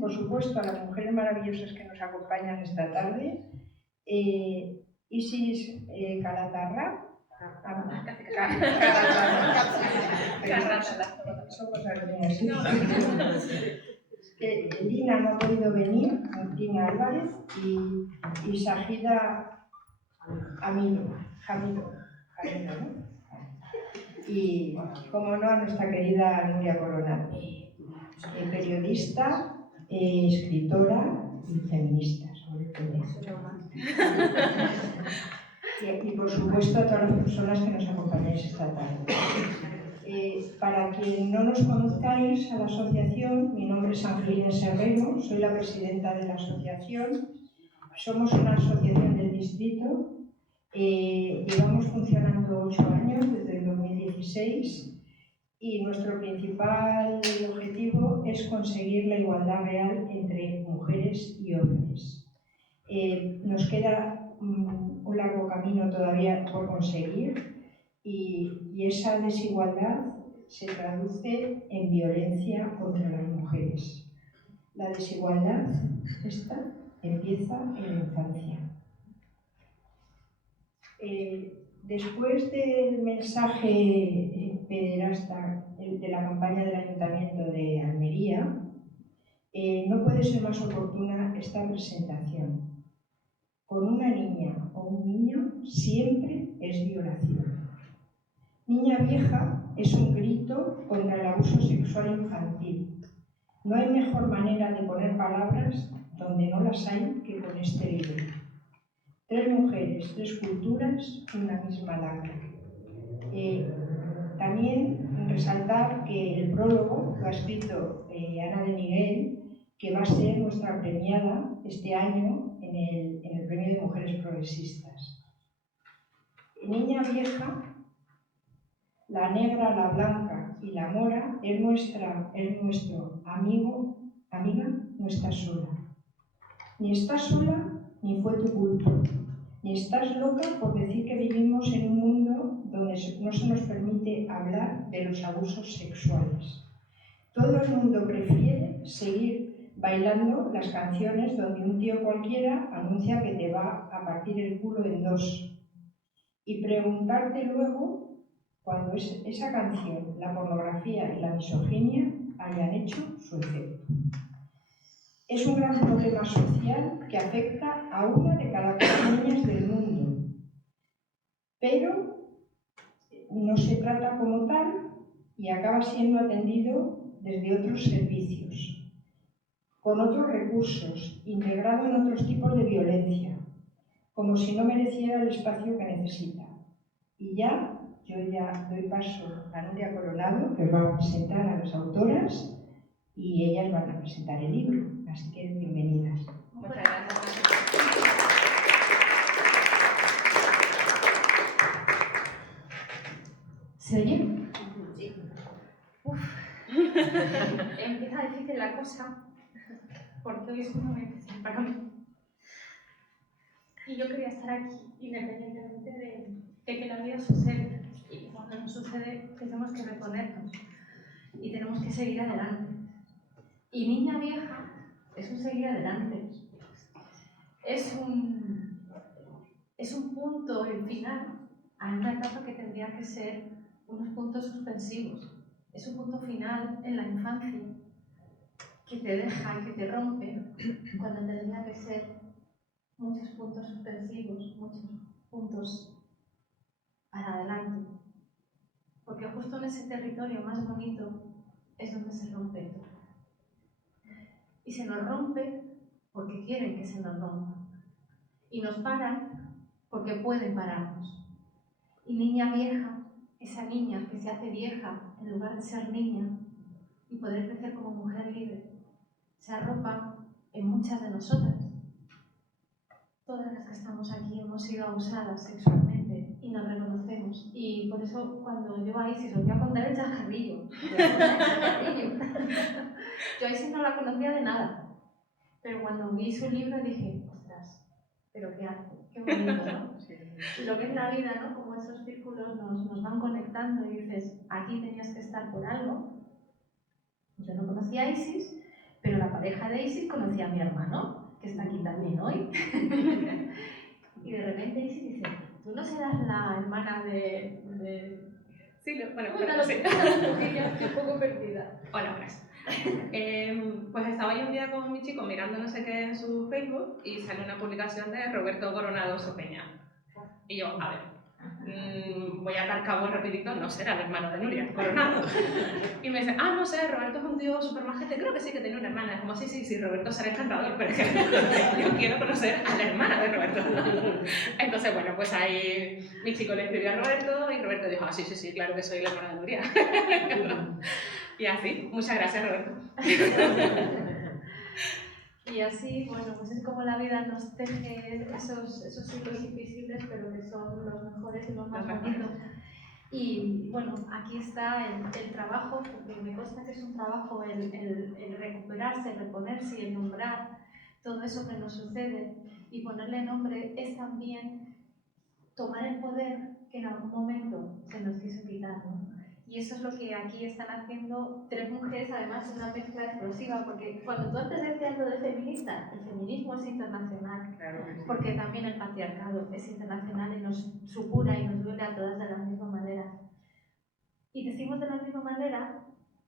por supuesto, a las mujeres maravillosas que nos acompañan esta tarde. Isis Calatarra. Somos armenias. Lina no ha podido venir, Lina Álvarez, y Sajida Jamido, ¿no? Y, como no, a nuestra querida Nuria Coronado, periodista, escritora y feminista, sobre todo. Y por supuesto a todas las personas que nos acompañáis esta tarde. Para quien no nos conozcáis a la asociación, mi nombre es Angelina Serrero, soy la presidenta de la asociación. Somos una asociación del distrito, llevamos funcionando 8 años, desde el 2016, y nuestro principal objetivo es conseguir la igualdad real entre mujeres y hombres. Nos queda un largo camino todavía por conseguir y esa desigualdad se traduce en violencia contra las mujeres. La desigualdad esta empieza en la infancia. Después del mensaje pederasta de la campaña del Ayuntamiento de Almería, no puede ser más oportuna esta presentación. Con una niña o un niño siempre es violación. Niña vieja es un grito contra el abuso sexual infantil. No hay mejor manera de poner palabras donde no las hay que con este libro. 3 mujeres, 3 culturas, una misma lacra. También resaltar que el prólogo lo ha escrito Ana de Miguel, que va a ser nuestra premiada este año en el Premio de Mujeres Progresistas. Niña vieja, la negra, la blanca y la mora es nuestro amiga, no estás sola. Ni estás sola, ni fue tu culpa. Ni estás loca por decir que vivimos en un mundo donde no se nos permite hablar de los abusos sexuales. Todo el mundo prefiere seguir bailando las canciones donde un tío cualquiera anuncia que te va a partir el culo en 2 y preguntarte luego cuando esa canción, la pornografía y la misoginia hayan hecho su efecto. Es un gran problema social que afecta a una de cada 4 niñas del mundo, pero no se trata como tal y acaba siendo atendido desde otros servicios, con otros recursos, integrado en otros tipos de violencia, como si no mereciera el espacio que necesita. Y yo ya doy paso a Nuria Coronado, que os va a presentar a las autoras, y ellas van a presentar el libro, así que bienvenidas. Muchas gracias. ¿Se oye? Sí. Empieza difícil la cosa, porque hoy es un momento especial para mí. Y yo quería estar aquí, independientemente de que la vida sucede. Y cuando nos sucede, tenemos que reponernos y tenemos que seguir adelante. Y Niña Vieja es un seguir adelante. Es un punto, el final, a una etapa que tendría que ser unos puntos suspensivos. Es un punto final en la infancia que te deja y que te rompe cuando tendría que ser muchos puntos suspensivos, muchos puntos para adelante. Porque justo en ese territorio más bonito es donde se rompe todo. Y se nos rompe porque quieren que se nos rompa. Y nos paran porque pueden pararnos. Y Niña Vieja, esa niña que se hace vieja en lugar de ser niña y poder crecer como mujer libre, se arropa en muchas de nosotras. Todas las que estamos aquí hemos sido abusadas sexualmente y nos reconocemos. Y por eso cuando yo a Isis os voy a contar el chascarrillo. Yo a Isis no la conocía de nada. Pero cuando vi su libro dije, ostras, pero qué arte, qué bonito, ¿no? Y lo que es la vida, ¿no? Como esos círculos nos van conectando y dices, aquí tenías que estar por algo. Yo no conocía a Isis, pero la pareja de Isis conocí a mi hermano, que está aquí también hoy. Y de repente Isi dice, ¿tú no serás la hermana de... Sí, bueno, sí. Estoy un poco perdida. Hola, buenas. Pues estaba yo un día con mi chico mirando no sé qué en su Facebook y salió una publicación de Roberto Coronado Sopeña. Y yo, a ver, voy a atar cabo rapidito, no será el hermano de Nuria Coronado. Y me dice, no sé, Roberto es un tío súper majete, creo que sí que tiene una hermana. Es como, sí, Roberto será encantador, pero es que yo quiero conocer a la hermana de Roberto. Entonces, bueno, pues ahí mi chico le escribió a Roberto y Roberto dijo, sí, claro que soy la hermana de Nuria. Y así, muchas gracias, Roberto. Y así, bueno, pues es como la vida nos teje esos hilos invisibles, pero que son los mejores y los más bonitos. Y bueno, aquí está el trabajo, porque me consta que es un trabajo el recuperarse, el reponerse y el nombrar todo eso que nos sucede y ponerle nombre es también tomar el poder que en algún momento se nos quiso quitar, ¿no? Y eso es lo que aquí están haciendo tres mujeres, además una mezcla explosiva, porque cuando tú antes decías lo de feminista, el feminismo es internacional, porque también el patriarcado es internacional y nos supura y nos duele a todas de la misma manera. Y decimos de la misma manera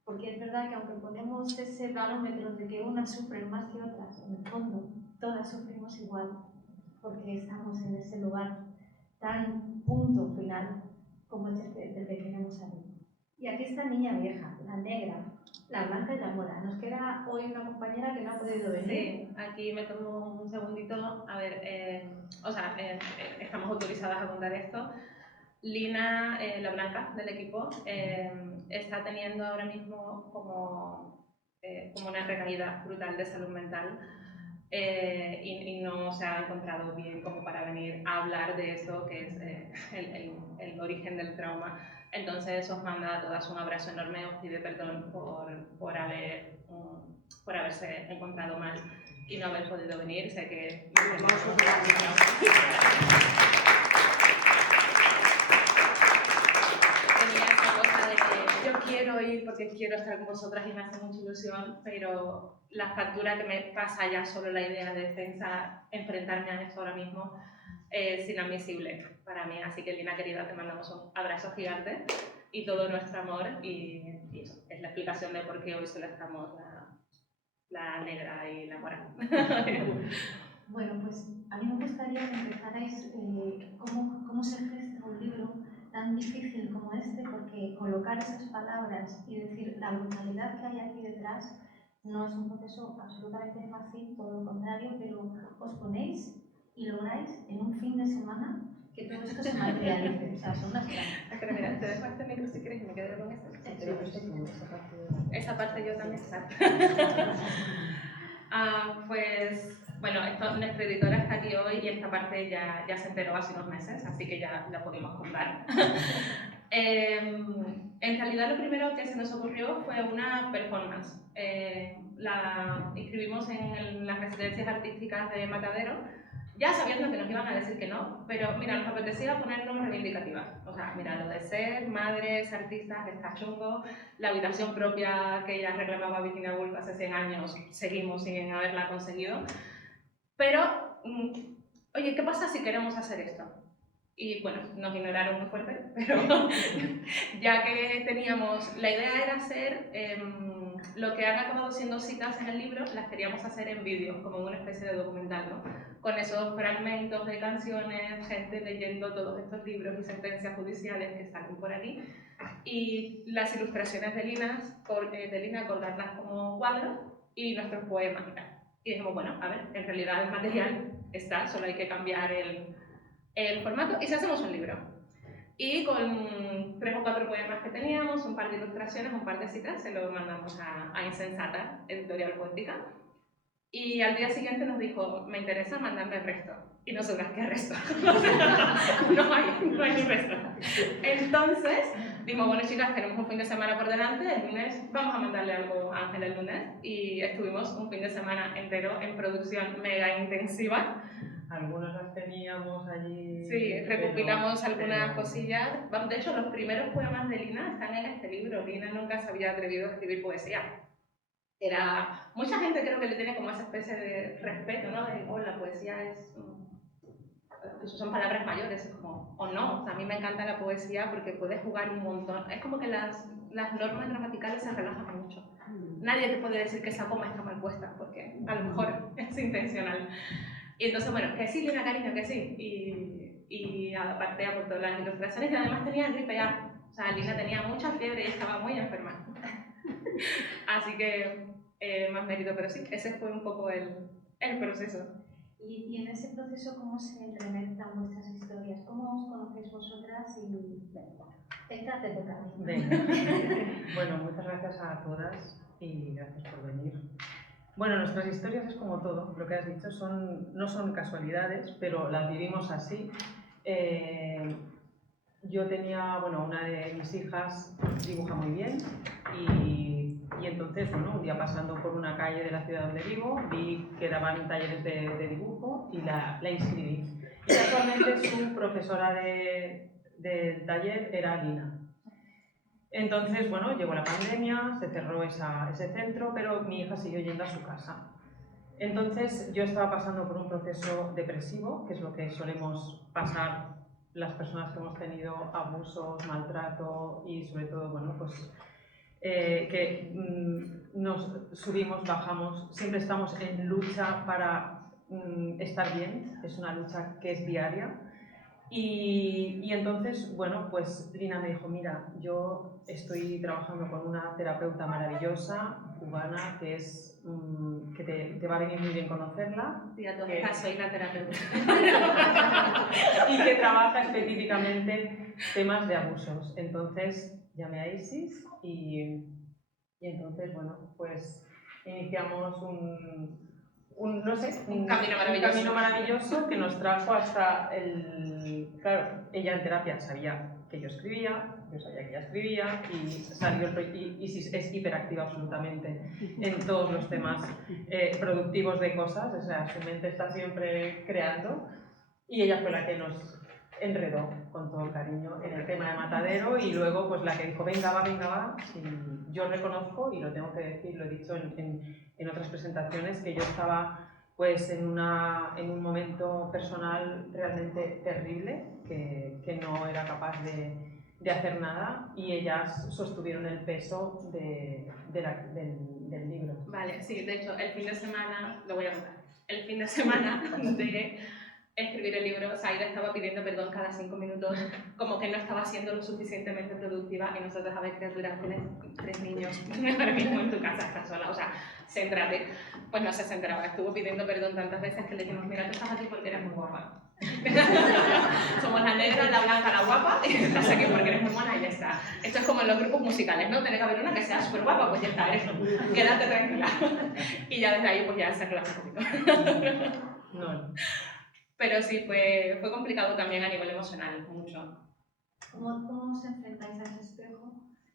porque es verdad que aunque ponemos ese barómetro de que unas sufren más que otras, en el fondo todas sufrimos igual, porque estamos en ese lugar tan punto final como es el que queremos salir. Y aquí está Niña Vieja, la negra, la blanca y la mora. Nos queda hoy una compañera que no ha podido venir. Sí, aquí me tomo un segundito. A ver, estamos autorizadas a contar esto. Lina, la blanca del equipo, está teniendo ahora mismo como una recaída brutal de salud mental. Y no se ha encontrado bien como para venir a hablar de eso, que es el origen del trauma. Entonces os manda a todas un abrazo enorme, os pide perdón por haberse encontrado mal y no haber podido venir. Sé que tenía esa cosa de que yo quiero ir porque quiero estar con vosotras y me hace mucha ilusión, pero la factura que me pasa ya solo la idea de pensar, enfrentarme a esto ahora mismo, es inadmisible para mí. Así que, Lina querida, te mandamos un abrazo gigante y todo nuestro amor, y eso es la explicación de por qué hoy solo estamos la negra y la mora. Bueno, pues a mí me gustaría que empezarais cómo se gesta un libro tan difícil como este, porque colocar esas palabras y decir la brutalidad que hay aquí detrás no es un proceso absolutamente fácil, todo lo contrario, pero os ponéis y lográis en un fin de semana que todo esto se materialice. O sea, son unas ganas. Pero mira, te dejo este micro si quieres y me quedo con este. Esa parte yo también salgo. Pues bueno, nuestra editora está aquí hoy y esta parte ya se enteró hace unos meses, así que ya la pudimos comprar. En realidad lo primero que se nos ocurrió fue una performance. La inscribimos en las residencias artísticas de Matadero, ya sabiendo que nos iban a decir que no, pero mira, nos apetecía ponernos reivindicativas. O sea, mira, lo de ser madres, artistas, está chungo, la habitación propia que ella reclamaba Virginia Woolf hace 100 años, seguimos sin haberla conseguido. Pero, oye, ¿qué pasa si queremos hacer esto? Y bueno, nos ignoraron muy fuerte, pero ya que teníamos, la idea era hacer lo que han acabado siendo citas en el libro, las queríamos hacer en vídeo, como una especie de documental, ¿no? Con esos fragmentos de canciones, gente leyendo todos estos libros y sentencias judiciales que salen por aquí, y las ilustraciones de Lina colgarlas como cuadros y nuestros poemas y tal. Y dijimos, bueno, a ver, en realidad el material está, solo hay que cambiar el formato y si hacemos un libro. Y con 3 o 4 poemas que teníamos, un par de ilustraciones, un par de citas, se lo mandamos a Insensata, Editorial Poética. Y al día siguiente nos dijo, me interesa mandarme el resto. Y nosotras, ¿qué resto? no hay ni resto. Entonces, dijimos, bueno chicas, tenemos un fin de semana por delante, el lunes vamos a mandarle algo a Ángel el lunes. Y estuvimos un fin de semana entero en producción mega intensiva. Algunas las teníamos allí. Sí, recopilamos algunas cosillas. De hecho, los primeros poemas de Lina están en este libro. Lina nunca se había atrevido a escribir poesía. Mucha gente creo que le tiene como esa especie de respeto, ¿no? De, oh, la poesía es... son palabras mayores, es como, o no, o sea, a mí me encanta la poesía porque puedes jugar un montón. Es como que las normas gramaticales se relajan mucho. Nadie te puede decir que esa coma está mal puesta, porque a lo mejor es intencional. Y entonces, bueno, que sí, Lina, cariño, que sí. Y aparte aportó las ilustraciones y además tenía gripe ya. O sea, Lina tenía mucha fiebre y estaba muy enferma. Así que más mérito, pero sí, ese fue un poco el proceso. Y en ese proceso, ¿cómo se entremezclan vuestras historias? ¿Cómo os conocéis vosotras? Y te toca. Bueno, muchas gracias a todas y gracias por venir. Bueno, nuestras historias es como todo, lo que has dicho, no son casualidades, pero las vivimos así. Yo tenía, bueno, una de mis hijas dibuja muy bien y entonces, bueno, un día pasando por una calle de la ciudad donde vivo, vi que daban talleres de dibujo y la inscribí. Y casualmente su profesora del taller era Lina. Entonces, bueno, llegó la pandemia, se cerró ese centro, pero mi hija siguió yendo a su casa. Entonces, yo estaba pasando por un proceso depresivo, que es lo que solemos pasar las personas que hemos tenido abusos, maltrato y sobre todo, bueno, pues que nos subimos, bajamos, siempre estamos en lucha para estar bien, es una lucha que es diaria. Y entonces, bueno, pues Lina me dijo, mira, yo estoy trabajando con una terapeuta maravillosa, cubana, que es que te va a venir muy bien conocerla. Sí, a todas estas soy la terapeuta. Y que trabaja específicamente temas de abusos. Entonces llamé a Isis y entonces, bueno, pues iniciamos un camino maravilloso que nos trajo hasta Claro, ella en terapia sabía que yo escribía, yo sabía que ella escribía y salió y es hiperactiva absolutamente en todos los temas productivos de cosas, o sea, su mente está siempre creando y ella fue la que nos enredó con todo el cariño en el tema de Matadero y luego pues la que dijo venga va, y yo reconozco y lo tengo que decir, lo he dicho en otras presentaciones, que yo estaba pues en un momento personal realmente terrible, que no era capaz de hacer nada y ellas sostuvieron el peso del libro. Vale, sí, de hecho, el fin de semana, lo voy a contar, el fin de semana de escribir el libro, Zaira estaba pidiendo perdón cada 5 minutos, como que no estaba siendo lo suficientemente productiva y nosotros, a ver, criaturas, tienes 3 niños ahora mismo en tu casa, estás sola, o sea, céntrate. Pues no se centraba, estuvo pidiendo perdón tantas veces que le dijimos, mira, tú estás aquí porque eres muy guapa. Somos la negra, la blanca, la guapa, y estás aquí porque eres muy mona y ya está. Esto es como en los grupos musicales, ¿no? Tiene que haber una que sea súper guapa, pues ya está, eres tú, quédate tranquila. Y ya desde ahí pues ya se relaja un poquito. No. Pero sí, fue complicado también a nivel emocional, mucho. ¿Cómo os enfrentáis a ese espejo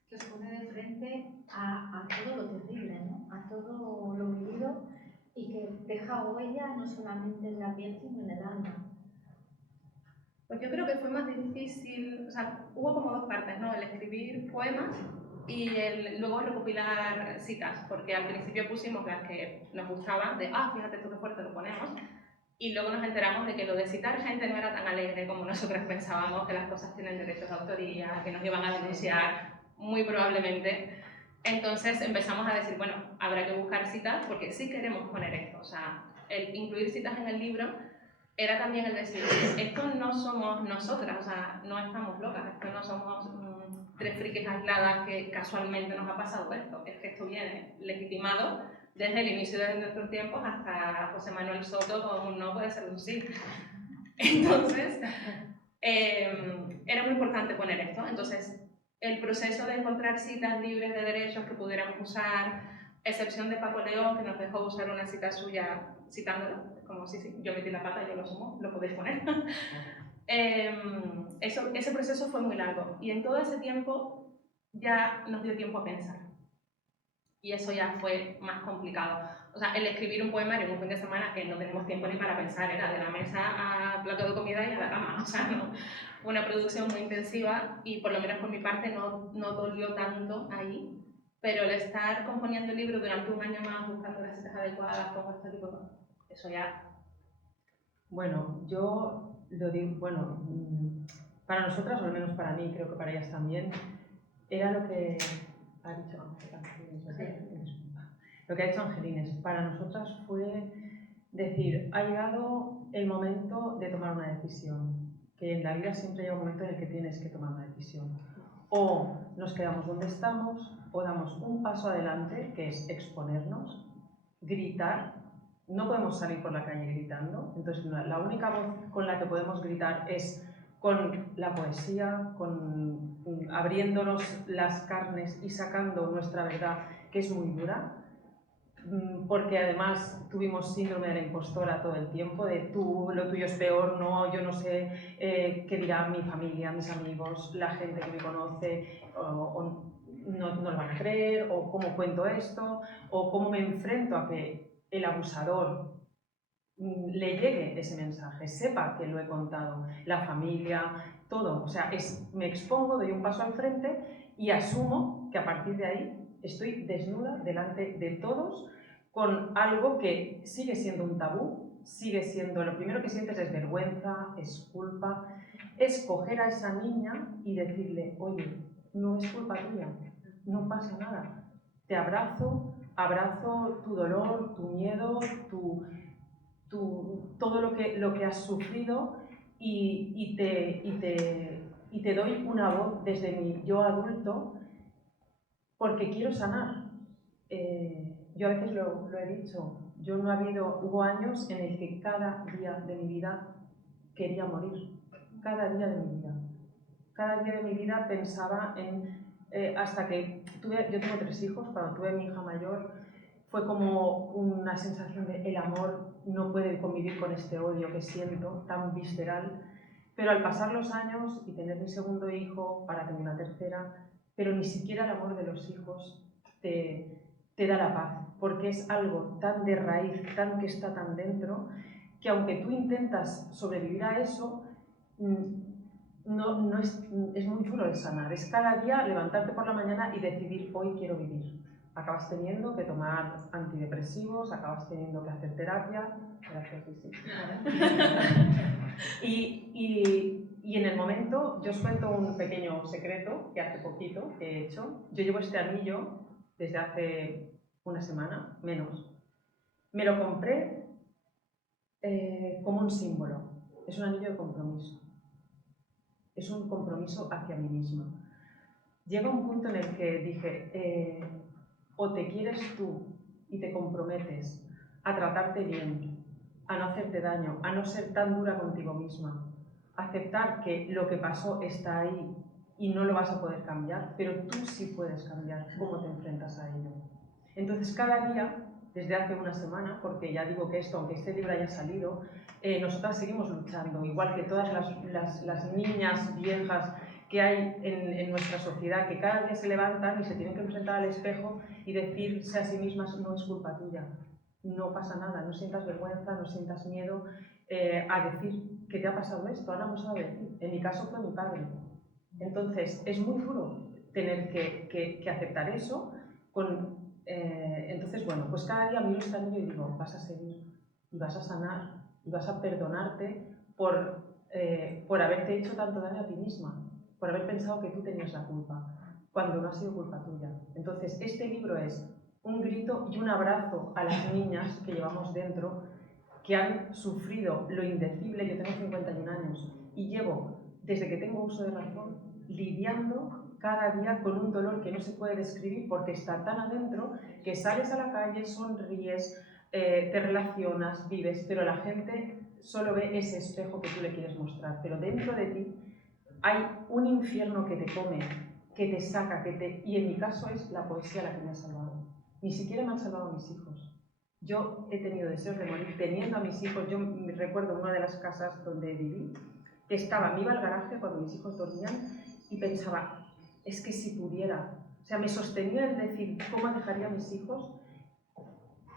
que os pone de frente a todo lo terrible, ¿no? A todo lo vivido y que deja huella no solamente en la piel, sino en el alma? Pues yo creo que fue más difícil, o sea, hubo como 2 partes, ¿no? El escribir poemas y luego recopilar citas, porque al principio pusimos las que nos gustaban, de, fíjate tú qué fuerte lo ponemos, y luego nos enteramos de que lo de citar gente no era tan alegre como nosotros pensábamos, que las cosas tienen derechos de autoría, que nos iban a denunciar, muy probablemente. Entonces empezamos a decir, bueno, habrá que buscar citas porque sí queremos poner esto, o sea, el incluir citas en el libro era también el decir, esto no somos nosotras, o sea, no estamos locas, esto no somos 3 frikis aisladas que casualmente nos ha pasado esto, es que esto viene legitimado desde el inicio de nuestros tiempos hasta José Manuel Soto con un no puede ser un sí. Entonces, era muy importante poner esto. Entonces, el proceso de encontrar citas libres de derechos que pudiéramos usar, excepción de Paco León, que nos dejó usar una cita suya citándolo, como sí, yo metí la pata, yo lo asumo, lo podéis poner. Ese proceso fue muy largo y en todo ese tiempo ya nos dio tiempo a pensar. Y eso ya fue más complicado. O sea, el escribir un poemario en un fin de semana que no tenemos tiempo ni para pensar, era de la mesa a plato de comida y a la cama. O sea, no, fue una producción muy intensiva y por lo menos por mi parte no dolió tanto ahí, pero el estar componiendo el libro durante un año más, buscando las citas adecuadas, con este tipo de... Eso ya... Bueno, yo lo digo, bueno, para nosotras, o al menos para mí, creo que para ellas también, era lo que ha dicho Angelines. Lo que ha dicho Angelines, para nosotras fue decir, ha llegado el momento de tomar una decisión, que en la vida siempre llega un momento en el que tienes que tomar una decisión. O nos quedamos donde estamos, o damos un paso adelante, que es exponernos, gritar. No podemos salir por la calle gritando, entonces la única voz con la que podemos gritar es con la poesía, con abriéndonos las carnes y sacando nuestra verdad, que es muy dura, porque además tuvimos síndrome de la impostora todo el tiempo, de tú, lo tuyo es peor, no, yo no sé qué dirá mi familia, mis amigos, la gente que me conoce, o no lo van a creer, o cómo cuento esto, o cómo me enfrento a que el abusador le llegue ese mensaje, sepa que lo he contado, la familia, todo. O sea, me expongo, doy un paso al frente y asumo que a partir de ahí estoy desnuda delante de todos con algo que sigue siendo un tabú, sigue siendo, lo primero que sientes es vergüenza, es culpa, es coger a esa niña y decirle, oye, no es culpa tuya, no pasa nada, te abrazo, abrazo tu dolor, tu miedo, todo lo que has sufrido y te doy una voz desde mi yo adulto porque quiero sanar. Yo a veces lo he dicho, hubo años en el que cada día de mi vida quería morir, cada día de mi vida. Cada día de mi vida pensaba en, hasta que yo tengo 3 hijos, cuando tuve a mi hija mayor, fue como una sensación de el amor no puede convivir con este odio que siento, tan visceral. Pero al pasar los años y tener mi segundo hijo, para tener una tercera, pero ni siquiera el amor de los hijos te da la paz, porque es algo tan de raíz, tan que está tan dentro, que aunque tú intentas sobrevivir a eso, no es muy duro de sanar. Es cada día levantarte por la mañana y decidir, hoy quiero vivir. Acabas teniendo que tomar antidepresivos, acabas teniendo que hacer terapia. Gracias, sí. Y en el momento, yo os cuento un pequeño secreto que hace poquito que he hecho. Yo llevo este anillo desde hace una semana, menos. Me lo compré como un símbolo. Es un anillo de compromiso. Es un compromiso hacia mí misma. Llega un punto en el que dije, o te quieres tú y te comprometes a tratarte bien, a no hacerte daño, a no ser tan dura contigo misma, a aceptar que lo que pasó está ahí y no lo vas a poder cambiar, pero tú sí puedes cambiar cómo te enfrentas a ello. Entonces cada día, desde hace una semana, porque ya digo que esto, aunque este libro haya salido, nosotras seguimos luchando, igual que todas las niñas viejas que hay en nuestra sociedad, que cada día se levantan y se tienen que presentar al espejo y decirse a sí mismas, no es culpa tuya, no pasa nada, no sientas vergüenza, no sientas miedo a decir que te ha pasado esto, ahora no sabe decir. En mi caso fue mi padre. Entonces, es muy duro tener que aceptar eso. Entonces, bueno, pues cada día miro este anillo y digo, vas a seguir, y vas a sanar, y vas a perdonarte por haberte hecho tanto daño a ti misma, por haber pensado que tú tenías la culpa, cuando no ha sido culpa tuya. Entonces, este libro es un grito y un abrazo a las niñas que llevamos dentro, que han sufrido lo indecible. Yo tengo 51 años y llevo, desde que tengo uso de razón, lidiando cada día con un dolor que no se puede describir porque está tan adentro que sales a la calle, sonríes, te relacionas, vives, pero la gente solo ve ese espejo que tú le quieres mostrar, pero dentro de ti hay un infierno que te come, que te saca, y en mi caso es la poesía la que me ha salvado. Ni siquiera me han salvado a mis hijos. Yo he tenido deseos de morir teniendo a mis hijos. Yo me recuerdo una de las casas donde viví, que me iba al garaje cuando mis hijos dormían y pensaba, es que si pudiera, o sea, me sostenía el decir, ¿cómo dejaría a mis hijos?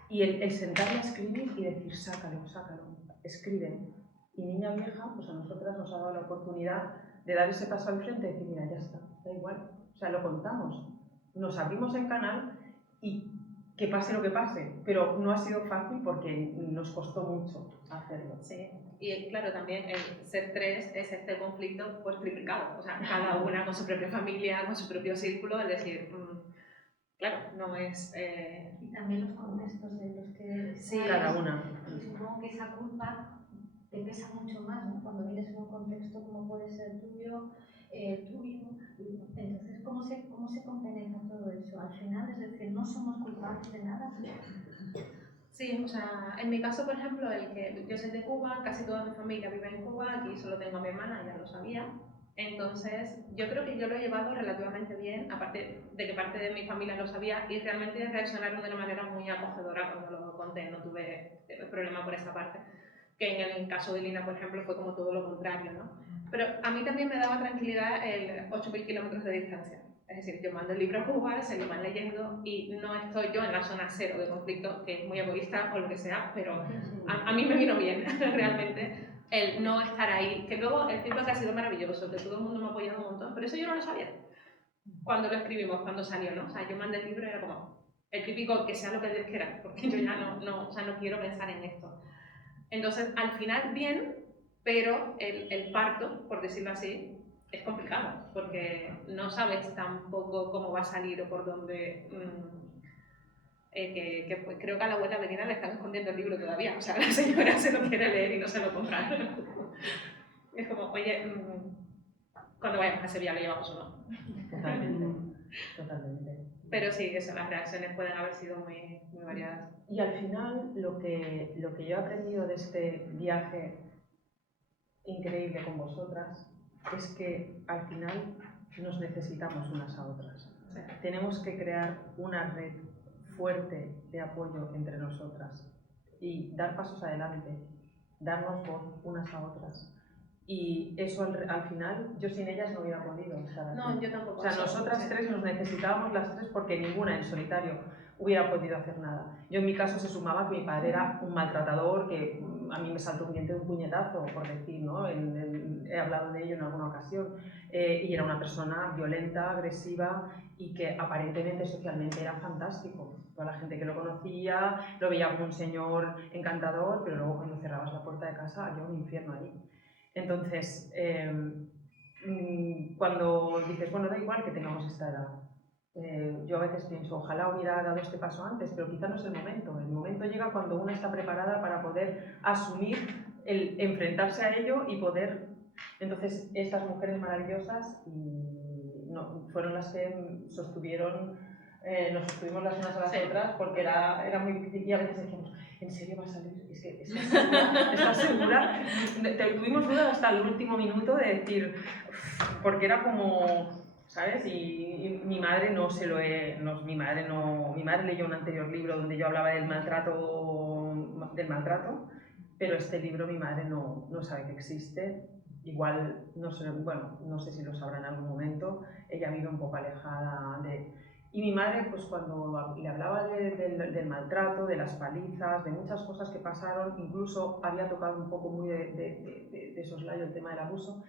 Y el sentarme a escribir y decir, sácalo, sácalo, escribe. Y niña vieja, pues a nosotras nos ha dado la oportunidad de dar ese paso al frente y decir, mira, ya está, da igual, o sea, lo contamos. nos abrimos en canal y que pase lo que pase, pero no ha sido fácil porque nos costó mucho hacerlo. Sí, y claro, también el ser tres es este conflicto pues triplicado, o sea, cada una con su propia familia, con su propio círculo, es decir, claro, no es... Y también los contextos en los que Sí, cada una. Y supongo que esa culpa te pesa mucho más, ¿no? Cuando vienes en un contexto como puede ser tuyo, tuyo. Entonces, ¿cómo se compenetra todo eso? Al final, es decir, no somos culpables de nada. Sí, o sea, en mi caso, por ejemplo, el que yo soy de Cuba, casi toda mi familia vive en Cuba, aquí solo tengo a mi hermana, ya lo sabía. Entonces, yo creo que yo lo he llevado relativamente bien, aparte de que parte de mi familia lo sabía, y realmente reaccionaron de una manera muy acogedora cuando lo conté, no tuve problema por esa parte. Que en el caso de Lina, por ejemplo, fue como todo lo contrario, ¿no? Pero a mí también me daba tranquilidad el 8.000 kilómetros de distancia. Es decir, yo mando el libro a Cuba, se lo van leyendo y no estoy yo en la zona cero de conflicto, que es muy egoísta o lo que sea, pero a mí me vino bien, realmente, el no estar ahí. Que luego el feedback ha sido maravilloso, que todo el mundo me ha apoyado un montón, pero eso yo no lo sabía cuando lo escribimos, cuando salió, ¿no? O sea, yo mandé el libro y era como el típico que sea lo que Dios quiera, porque yo ya no quiero pensar en esto. Entonces, al final, bien, pero el parto, por decirlo así, es complicado, porque no sabes tampoco cómo va a salir o por dónde... pues, creo que a la abuela Belina le están escondiendo el libro todavía, o sea, la señora se lo quiere leer y no se lo compra. Es como, oye, cuando vayamos a Sevilla lo llevamos o no. Totalmente, totalmente. Pero sí, eso, las reacciones pueden haber sido muy, muy variadas. Y al final, lo que yo he aprendido de este viaje increíble con vosotras es que al final nos necesitamos unas a otras. Sí. Tenemos que crear una red fuerte de apoyo entre nosotras y dar pasos adelante, darnos voz unas a otras. Y eso al final, yo sin ellas no hubiera podido estar aquí. No, yo tampoco. O sea, nosotras tres nos necesitábamos las tres porque ninguna en solitario hubiera podido hacer nada. Yo en mi caso se sumaba que mi padre era un maltratador, que a mí me saltó un diente de un puñetazo, por decir, ¿no? He hablado de ello en alguna ocasión. Y era una persona violenta, agresiva y que aparentemente socialmente era fantástico. Toda la gente que lo conocía lo veía como un señor encantador, pero luego cuando cerrabas la puerta de casa había un infierno ahí. Entonces, cuando dices, bueno, da igual que tengamos esta edad, yo a veces pienso, ojalá hubiera dado este paso antes, pero quizá no es el momento. El momento llega cuando uno está preparada para poder asumir, enfrentarse a ello y poder... Entonces, estas mujeres maravillosas fueron las que sostuvieron, nos sostuvimos las unas a las otras, porque era muy difícil y a veces decíamos, ¿en serio va a salir? Es que ¿estás segura? Tuvimos dudas hasta el último minuto de decir, porque era como, ¿sabes? Y mi madre mi madre leyó un anterior libro donde yo hablaba del maltrato, pero este libro mi madre no sabe que existe. Igual, no sé si lo sabrá en algún momento, ella vive un poco alejada de... Y mi madre, pues cuando le hablaba del maltrato, de las palizas, de muchas cosas que pasaron, incluso había tocado un poco muy de soslayo el tema del abuso,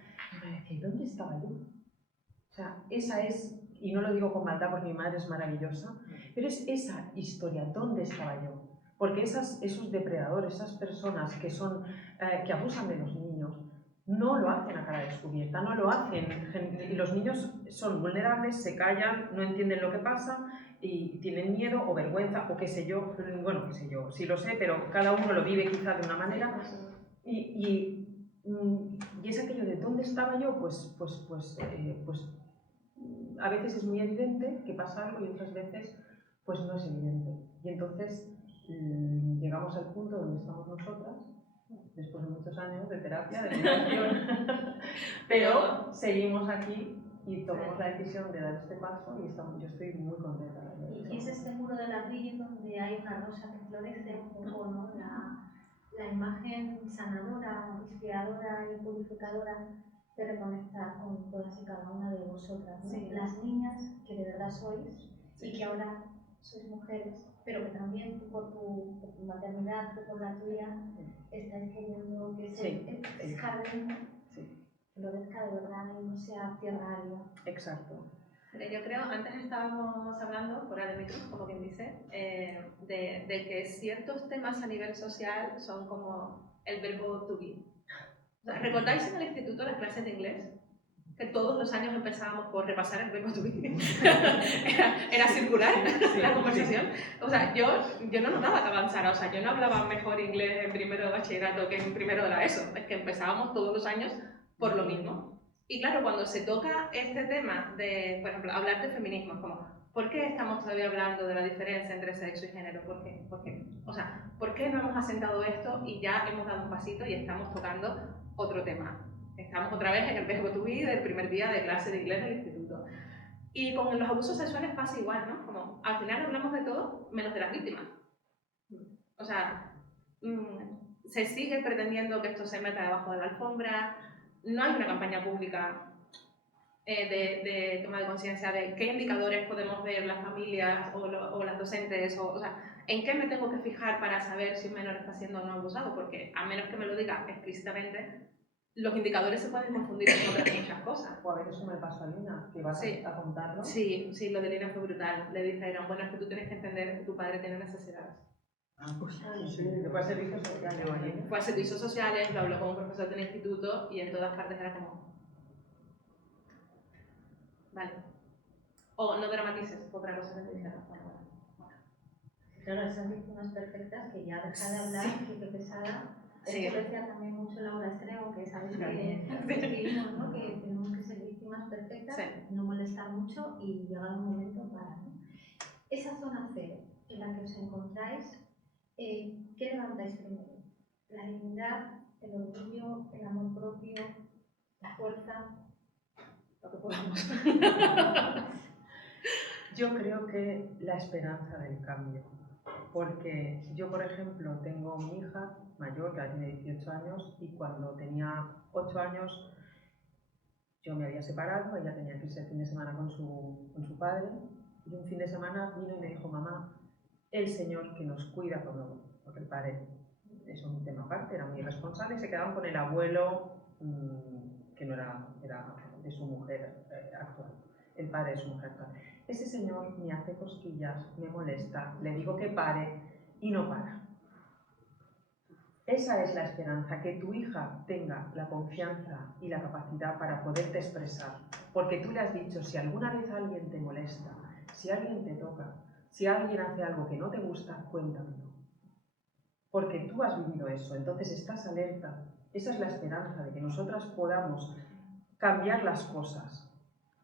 me decía, ¿dónde estaba yo? O sea, esa es, y no lo digo con maldad porque mi madre es maravillosa, pero es esa historia, ¿dónde estaba yo? Porque esos depredadores, esas personas que abusan de los niños, no lo hacen a cara descubierta, no lo hacen. Y los niños son vulnerables, se callan, no entienden lo que pasa y tienen miedo o vergüenza o qué sé yo. Bueno, qué sé yo, sí lo sé, pero cada uno lo vive quizá de una manera. Y es aquello de ¿dónde estaba yo? Pues a veces es muy evidente que pasa algo y otras veces pues no es evidente. Y entonces llegamos al punto donde estamos nosotras, después de muchos años de terapia, de meditación, pero seguimos aquí y tomamos la decisión de dar este paso y yo estoy muy contenta. Y es este muro de ladrillo donde hay una rosa que florece, un poco, ¿no? La imagen sanadora, inspiradora y purificadora de reconectar con todas y cada una de vosotras, ¿no? Sí. Las niñas que de verdad sois y que ahora sois mujeres, pero que también tú por tu maternidad, tú por la tuya, estáis queriendo que ese jardín florezca de verdad y no sea tierra árida. Exacto. Pero yo creo, antes estábamos hablando, fuera de micro, como quien dice, de que ciertos temas a nivel social son como el verbo to be. O sea, ¿recordáis en el instituto las clases de inglés? Que todos los años empezábamos por repasar el verbo to be. era circular la conversación. O sea, yo no notaba que avanzara. O sea, yo no hablaba mejor inglés en primero de bachillerato que en primero de la ESO. Es que empezábamos todos los años por lo mismo. Y claro, cuando se toca este tema de, por ejemplo, hablar de feminismo, como, ¿por qué estamos todavía hablando de la diferencia entre sexo y género? ¿Por qué? O sea, ¿por qué no hemos asentado esto y ya hemos dado un pasito y estamos tocando otro tema? Estamos otra vez en el verbo to be del primer día de clase de inglés del instituto. Y con los abusos sexuales pasa igual, ¿no? Como, al final hablamos de todo menos de las víctimas. O sea, se sigue pretendiendo que esto se meta debajo de la alfombra. No hay una campaña pública de toma de conciencia de qué indicadores podemos ver las familias o las docentes, o sea, en qué me tengo que fijar para saber si un menor está siendo o no abusado, porque a menos que me lo diga explícitamente, los indicadores se pueden confundir con otras muchas cosas. O a ver, eso me pasó a Lina, que vas a contarlo. Sí, lo de Lina fue brutal. Le dijeron, bueno, es que tú tienes que entender que tu padre tiene necesidades. Pues sí, fue a servicios sociales. Fue a servicios sociales, lo habló con un profesor del instituto y en todas partes era como... Vale. O no dramatices, otra cosa que te dijeron. Claro, esas víctimas perfectas que ya deja de hablar, que pesada. Sí. Eso decía también mucho Laura Estrego, que sabéis que escribimos, ¿no? Que tenemos que ser víctimas perfectas, sí. no molestar mucho y llegar un momento para, ¿no? Esa zona cero en la que os encontráis, ¿qué levantáis primero? ¿La dignidad, el orgullo, el amor propio, la fuerza? Lo que podamos. Yo creo que la esperanza del cambio. Porque yo, por ejemplo, tengo mi hija mayor, que ahora tiene 18 años, y cuando tenía 8 años yo me había separado, ella tenía que irse el fin de semana con su padre, y un fin de semana vino y me dijo, mamá, el señor que nos cuida, porque el padre es un tema aparte, era muy irresponsable, y se quedaban con el abuelo, que no era de su mujer actual, el padre de su mujer actual. Ese señor me hace cosquillas, me molesta, le digo que pare y no para. Esa es la esperanza, que tu hija tenga la confianza y la capacidad para poderte expresar. Porque tú le has dicho, si alguna vez alguien te molesta, si alguien te toca, si alguien hace algo que no te gusta, cuéntamelo. Porque tú has vivido eso, entonces estás alerta. Esa es la esperanza, de que nosotras podamos cambiar las cosas.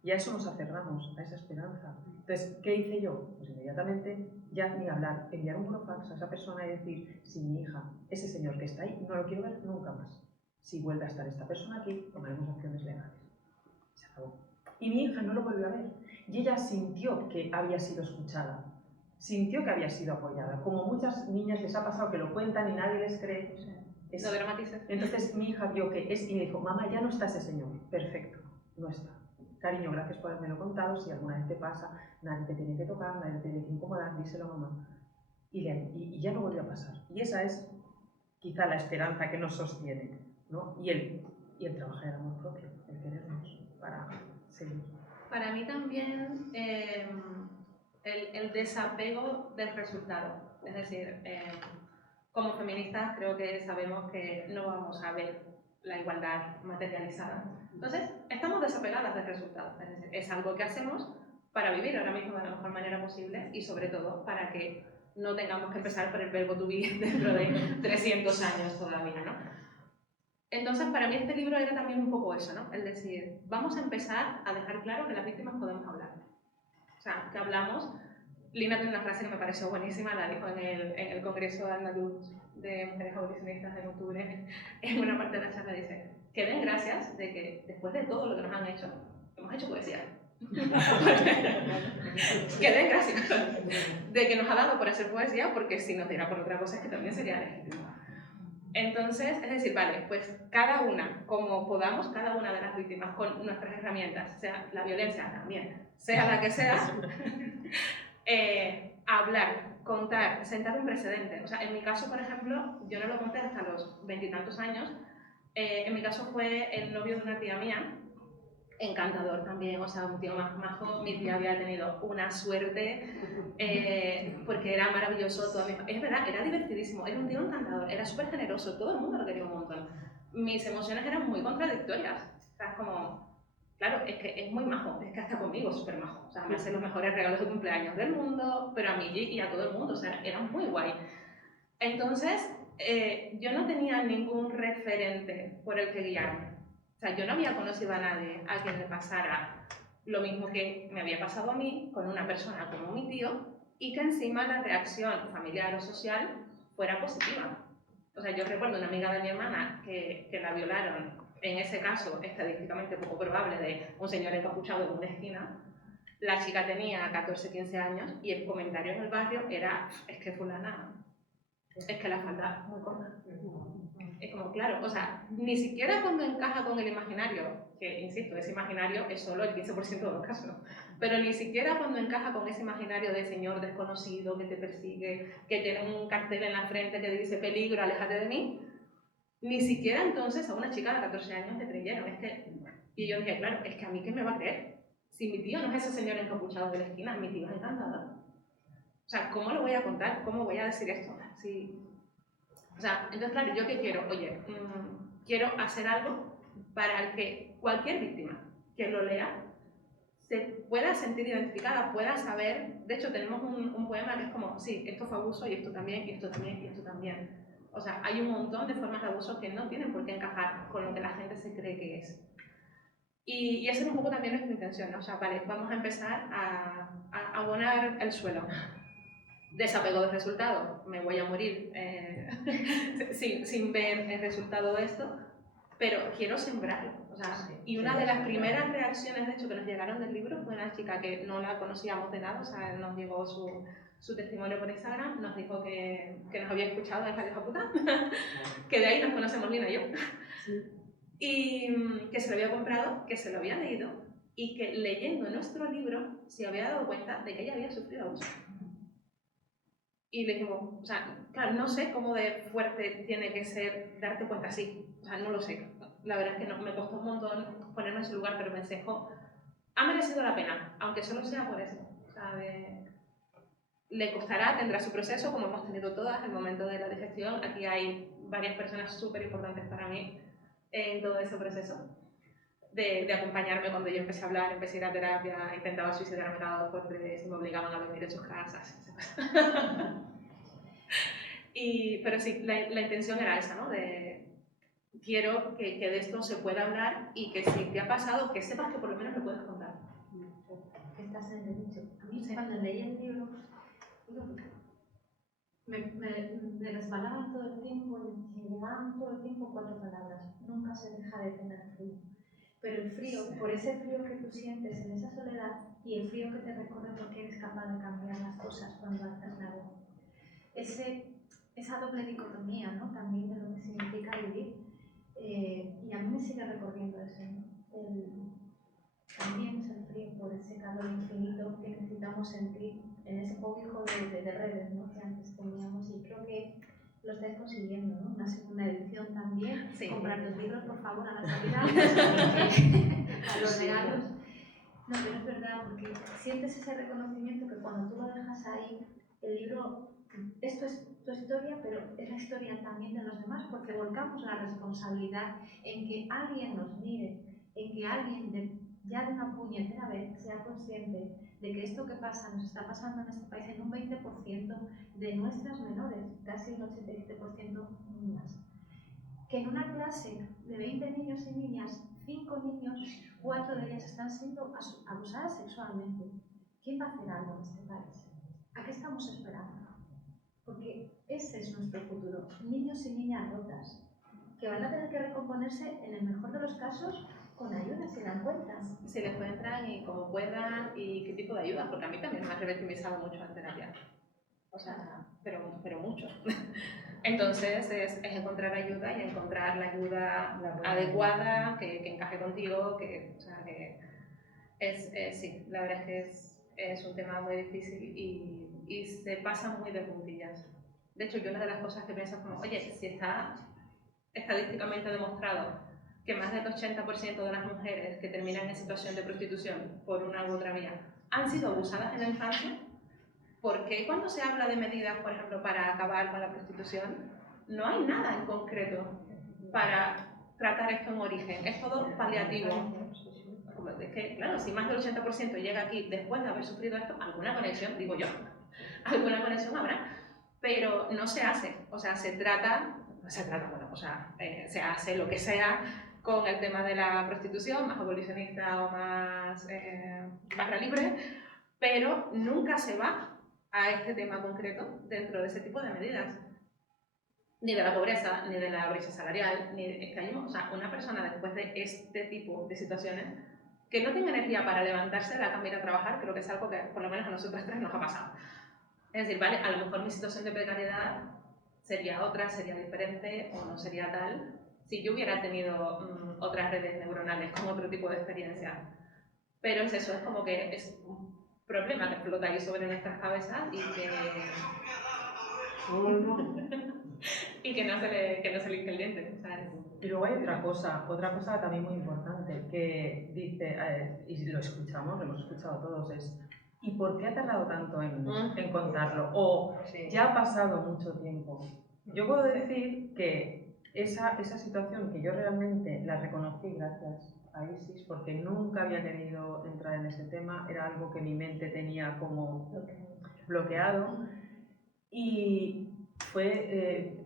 Y a eso nos aferramos, a esa esperanza. Entonces, ¿qué hice yo? Pues inmediatamente, ya ni hablar, enviar un burofax a esa persona y decir, si mi hija, ese señor que está ahí, no lo quiero ver nunca más. Si vuelve a estar esta persona aquí, tomaremos acciones legales. Se acabó. Y mi hija no lo volvió a ver. Y ella sintió que había sido escuchada, sintió que había sido apoyada. Como muchas niñas les ha pasado que lo cuentan y nadie les cree. No dramatices. Entonces mi hija vio que es y me dijo, mamá, ya no está ese señor. Perfecto, no está. Cariño, gracias por haberme contado, si alguna vez te pasa, nadie te tiene que tocar, nadie te tiene que incomodar, díselo a mamá. Y ya no volvió a pasar. Y esa es quizá la esperanza que nos sostiene, ¿no? Y el trabajar el amor propio, el querernos para seguir. Para mí también el desapego del resultado. Es decir, como feministas creo que sabemos que no vamos a ver la igualdad materializada. Entonces, estamos desapegadas del resultado. Es decir, es algo que hacemos para vivir ahora mismo de la mejor manera posible y sobre todo para que no tengamos que empezar por el verbo to be dentro de 300 años todavía, ¿no? Entonces, para mí este libro era también un poco eso, ¿no? Es decir, vamos a empezar a dejar claro que las víctimas podemos hablar. O sea, que hablamos. Lina tiene una frase que me pareció buenísima, la dijo en el Congreso andaluz de Mujeres Abolicionistas en octubre, en una parte de la charla dice, que den gracias de que después de todo lo que nos han hecho, hemos hecho poesía. Que den gracias de que nos ha dado por hacer poesía, porque si nos diera por otra cosa es que también sería legítimo. Entonces, es decir, vale, pues cada una, como podamos, cada una de las víctimas con nuestras herramientas, sea la violencia también, sea la que sea, hablar, contar, sentar un precedente. O sea, en mi caso, por ejemplo, yo no lo conté hasta los 20 y tantos años. En mi caso fue el novio de una tía mía, encantador también, o sea, un tío más majo. Mi tía había tenido una suerte porque era maravilloso. Es verdad, era divertidísimo, era un tío encantador, era súper generoso, todo el mundo lo quería un montón. Mis emociones eran muy contradictorias, o sea, es como, claro, es que es muy majo, es que hasta conmigo es súper majo, o sea, me hace los mejores regalos de cumpleaños del mundo, pero a mí y a todo el mundo, o sea, era muy guay. Entonces, yo no tenía ningún referente por el que guiarme. O sea, yo no había conocido a nadie a quien le pasara lo mismo que me había pasado a mí con una persona como mi tío y que encima la reacción familiar o social fuera positiva. O sea, yo recuerdo una amiga de mi hermana que la violaron, en ese caso estadísticamente poco probable, de un señor encapuchado en una esquina. La chica tenía 14, 15 años y el comentario en el barrio era: es que fulana, es que la falda muy corta. Es como, claro, o sea, ni siquiera cuando encaja con el imaginario, que insisto, ese imaginario es solo el 15% de los casos, pero ni siquiera cuando encaja con ese imaginario de señor desconocido que te persigue, que tiene un cartel en la frente que dice peligro, aléjate de mí, ni siquiera entonces a una chica de 14 años le creyeron. Y yo dije, claro, es que a mí ¿qué me va a creer? Si mi tío no es ese señor encapuchado de la esquina, mi tío es encantador. O sea, ¿cómo lo voy a contar? ¿Cómo voy a decir esto? Sí. O sea, entonces, claro, ¿yo qué quiero? Oye, quiero hacer algo para que cualquier víctima que lo lea se pueda sentir identificada, pueda saber. De hecho, tenemos un poema que es como, sí, esto fue abuso y esto también, y esto también, y esto también. O sea, hay un montón de formas de abuso que no tienen por qué encajar con lo que la gente se cree que es. Y esa es un poco también nuestra intención, ¿no? O sea, vale, vamos a empezar a abonar el suelo. Desapego del resultado, me voy a morir sin ver el resultado de esto, pero quiero sembrarlo. O sea, y una de las primeras reacciones, de hecho, que nos llegaron del libro fue una chica que no la conocíamos de nada, o sea, nos llegó su testimonio por Instagram, nos dijo que nos había escuchado en Radio Japuta, que de ahí nos conocemos Lina y yo, y que se lo había comprado, que se lo había leído, y que leyendo nuestro libro se había dado cuenta de que ella había sufrido abuso. Y le dijimos, o sea, claro, no sé cómo de fuerte tiene que ser darte cuenta así, o sea, no lo sé. La verdad es que no, me costó un montón ponerme en su lugar, pero pensé, ha merecido la pena, aunque solo sea por eso. O sea, le costará, tendrá su proceso, como hemos tenido todas, el momento de la digestión. Aquí hay varias personas súper importantes para mí en todo ese proceso. De acompañarme cuando yo empecé a hablar, empecé a ir a terapia, intentaba suicidarme cada 2 por 3 y me obligaban a dormir en sus casas. Pero sí, la intención era esa, ¿no? Quiero que de esto se pueda hablar y que si te ha pasado, que sepas que por lo menos lo puedes contar. Que estás en el derecho. A mí cuando leí el libro, me resbalaban todo el tiempo, me llegaban todo el tiempo 4 palabras. Nunca se deja de tener frío. Pero el frío, por ese frío que tú sientes en esa soledad y el frío que te recorre porque eres capaz de cambiar las cosas cuando haces nada. Esa doble dicotomía, ¿no? También de lo que significa vivir. Y a mí me sigue recorriendo eso, ¿no? También es el frío por ese calor infinito que necesitamos sentir en ese cobijo de redes, ¿no? Que antes teníamos, y creo que lo estáis consiguiendo, ¿no? Una segunda edición también. Sí. Comprar los libros, por favor, a la salida, a los regalos. No, pero es verdad, porque sientes ese reconocimiento que cuando tú lo dejas ahí, el libro, esto es tu historia, pero es la historia también de los demás, porque volcamos la responsabilidad en que alguien nos mire, en que alguien ya de una puñetera vez sea consciente de que esto que pasa nos está pasando en este país en un 20% de nuestras menores, casi un 87% niñas. Que en una clase de 20 niños y niñas, 5 niños, 4 de ellas están siendo abusadas sexualmente. ¿Quién va a hacer algo en este país? ¿A qué estamos esperando? Porque ese es nuestro futuro. Niños y niñas rotas, que van a tener que recomponerse, en el mejor de los casos, con ayuda, si la encuentran. Si la encuentran y como puedan y qué tipo de ayuda, porque a mí también me ha revictimizado mucho en terapia. O sea, pero mucho. Entonces es encontrar ayuda y encontrar la ayuda adecuada, que encaje contigo, sí, la verdad es que es un tema muy difícil y se pasa muy de puntillas. De hecho, yo una de las cosas que pienso es como, oye, si está estadísticamente demostrado que más del 80% de las mujeres que terminan en situación de prostitución por una u otra vía han sido abusadas en la infancia, ¿por qué cuando se habla de medidas, por ejemplo, para acabar con la prostitución, no hay nada en concreto para tratar esto en origen? Es todo paliativo. Es que, claro, si más del 80% llega aquí después de haber sufrido esto, alguna conexión, digo yo, alguna conexión habrá, pero no se hace. O sea, se hace lo que sea con el tema de la prostitución, más abolicionista o más barra libre, pero nunca se va a este tema concreto dentro de ese tipo de medidas. Ni de la pobreza, ni de la brecha salarial, ni de, es que hay, o sea, una persona después de este tipo de situaciones que no tenga energía para levantarse de la cama y ir a trabajar, creo que es algo que por lo menos a nosotras tres nos ha pasado. Es decir, vale, a lo mejor mi situación de precariedad sería otra, sería diferente o no sería tal si yo hubiera tenido otras redes neuronales con otro tipo de experiencia. Pero es eso, es como que es un problema que explota ahí sobre nuestras cabezas y que no se le hinque el diente, ¿sabes? Y luego hay otra cosa también muy importante que dice, y lo escuchamos, lo hemos escuchado todos, es ¿y por qué ha tardado tanto en contarlo? O ya ha pasado mucho tiempo. Yo puedo decir que esa situación que yo realmente la reconocí gracias a Isis, porque nunca había querido entrar en ese tema, era algo que mi mente tenía como bloqueado, y fue,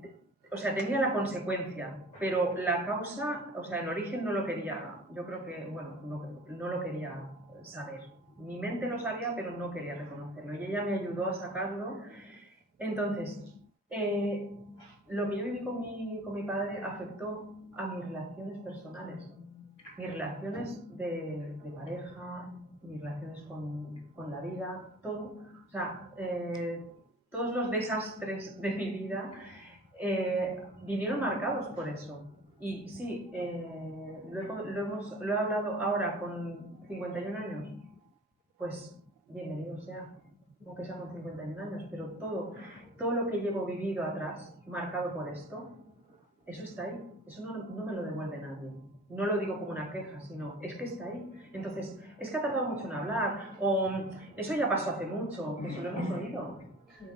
o sea, tenía la consecuencia, pero la causa, o sea, el origen no lo quería, yo creo que, bueno, no lo quería saber. Mi mente lo sabía, pero no quería reconocerlo, y ella me ayudó a sacarlo. Entonces, lo que yo viví con mi padre afectó a mis relaciones personales, mis relaciones de pareja, mis relaciones con la vida, todo. O sea, todos los desastres de mi vida vinieron marcados por eso. Y sí, lo he hablado ahora con 51 años, pues bienvenido sea, aunque sea con 51 años, pero todo lo que llevo vivido atrás, marcado por esto, eso está ahí, eso no me lo devuelve nadie. No lo digo como una queja, sino es que está ahí. Entonces, es que ha tardado mucho en hablar, o eso ya pasó hace mucho, eso lo hemos oído.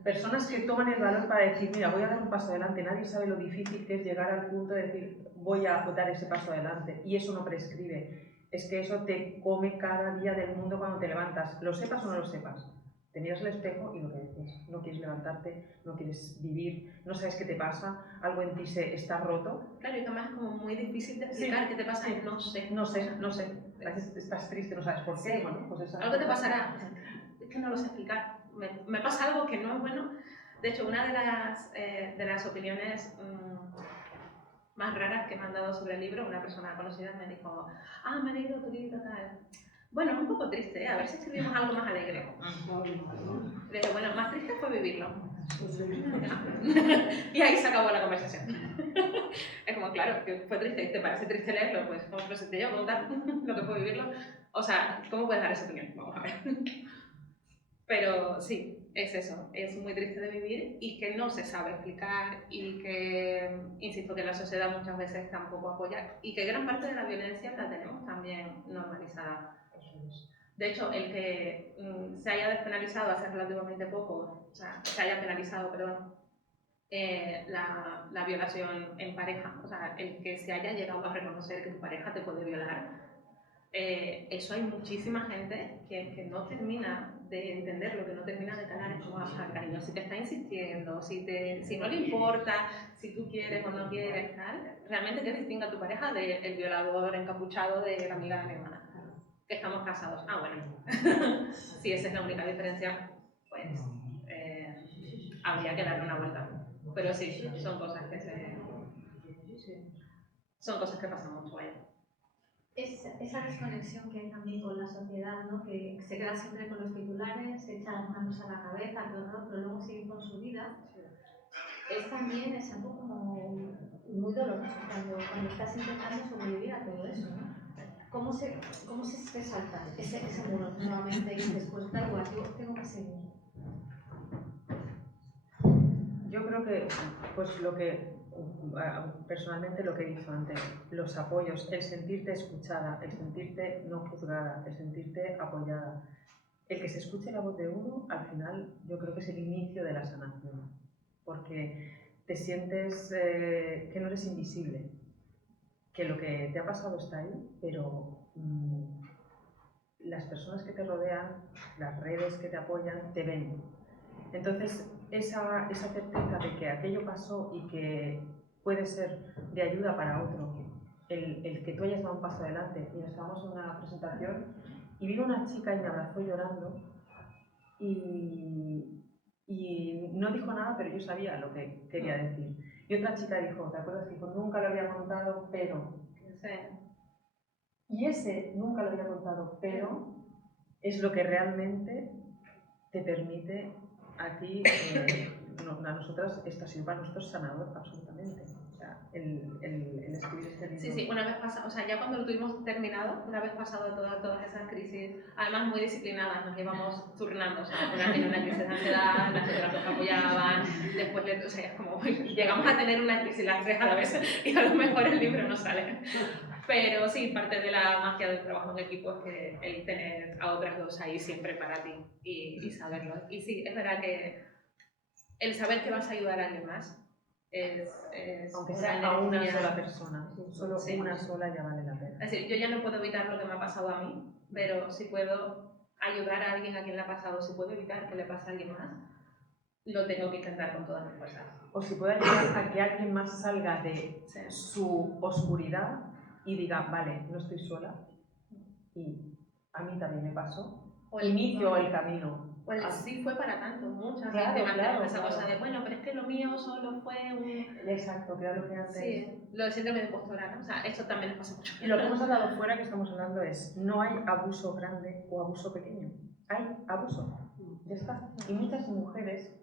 Personas que toman el valor para decir, mira, voy a dar un paso adelante, nadie sabe lo difícil que es llegar al punto de decir, voy a dar ese paso adelante, y eso no prescribe. Es que eso te come cada día del mundo cuando te levantas, lo sepas o no lo sepas. Te miras al espejo y lo que dices, no quieres levantarte, no quieres vivir, no sabes qué te pasa, algo en ti está roto. Claro, y además es como muy difícil de explicar qué te pasa, no sé. No sé. A veces estás triste, no sabes por qué. Bueno, pues algo te pasará, es que no lo sé explicar. Me pasa algo que no es bueno. De hecho, una de las opiniones más raras que me han dado sobre el libro, una persona conocida me dijo, me he leído tu libro, tal. Bueno, es un poco triste, a ver si escribimos algo más alegre. Le dije, bueno, más triste fue vivirlo. Y ahí se acabó la conversación. Es como, claro, que fue triste, ¿te parece triste leerlo? Pues como presenté yo, contar lo que fue vivirlo. O sea, ¿cómo puedes dar esa opinión? Vamos a ver. Pero sí, es eso, es muy triste de vivir y que no se sabe explicar y que, insisto, que la sociedad muchas veces tampoco apoya y que gran parte de la violencia la tenemos también normalizada. De hecho, el que se haya despenalizado hace relativamente poco, o sea, se haya penalizado, perdón, la violación en pareja, o sea, el que se haya llegado a reconocer que tu pareja te puede violar, eso hay muchísima gente que no termina de entenderlo, que no termina de calar. Es como, cariño, si te está insistiendo, si no le importa, si tú quieres o no quieres, tal, realmente que distinga a tu pareja del violador encapuchado de la amiga de mi hermana. Que estamos casados. Bueno. Si esa es la única diferencia, pues habría que darle una vuelta. Pero sí, son cosas que pasan mucho, vaya. Esa desconexión que hay también con la sociedad, ¿no? Que se queda siempre con los titulares, se echa las manos a la cabeza, qué horror, pero luego sigue con su vida. Es algo como muy doloroso cuando estás intentando sobrevivir a todo eso, ¿no? ¿Cómo se salta ese muro nuevamente y dices, pues da igual, yo tengo que seguir? Yo creo que, pues lo que personalmente lo que he dicho antes, los apoyos, el sentirte escuchada, el sentirte no juzgada, el sentirte apoyada, el que se escuche la voz de uno, al final yo creo que es el inicio de la sanación, porque te sientes que no eres invisible, que lo que te ha pasado está ahí, pero las personas que te rodean, las redes que te apoyan, te ven. Entonces, esa certeza de que aquello pasó y que puede ser de ayuda para otro, el que tú hayas dado un paso adelante. Y estábamos en una presentación y vino una chica y me abrazó llorando y no dijo nada, pero yo sabía lo que quería decir. Y otra chica dijo, ¿te acuerdas? Dijo, nunca lo había contado, pero... Y ese nunca lo había contado, pero es lo que realmente te permite a ti, a nosotras, esto ha sido para nosotros sanador absolutamente. O sea, el escribir este libro. Sí, sí, una vez pasado, o sea, ya cuando lo tuvimos terminado, una vez pasado todas esas crisis, además muy disciplinadas, nos íbamos turnando, o sea, una tenía una crisis de ansiedad, las otras nos apoyaban, después, o sea, es como, llegamos a tener una crisis las tres a la vez y a lo mejor el libro no sale. Pero sí, parte de la magia del trabajo en equipo es que el tener a otras dos ahí siempre para ti y saberlo. Y sí, es verdad que el saber que vas a ayudar a alguien más es aunque sea a una sola persona, solo sí. Una sola ya vale la pena. Es decir, yo ya no puedo evitar lo que me ha pasado a mí, pero si puedo ayudar a alguien a quien le ha pasado, si puedo evitar que le pase a alguien más, lo tengo que intentar con todas mis fuerzas. O si puedo ayudar a que alguien más salga de su oscuridad y diga, vale, no estoy sola y a mí también me pasó, o inicio el camino. Pues sí fue para tanto, mucha gente mantenemos esa cosa de, bueno, pero es que lo mío solo fue un... Exacto, que era lo que antes... Sí, lo de síndrome de impostora, ¿no? O sea, esto también nos pasa mucho. Y lo que hemos hablado fuera, que estamos hablando, es no hay abuso grande o abuso pequeño, hay abuso, ya está. Y muchas mujeres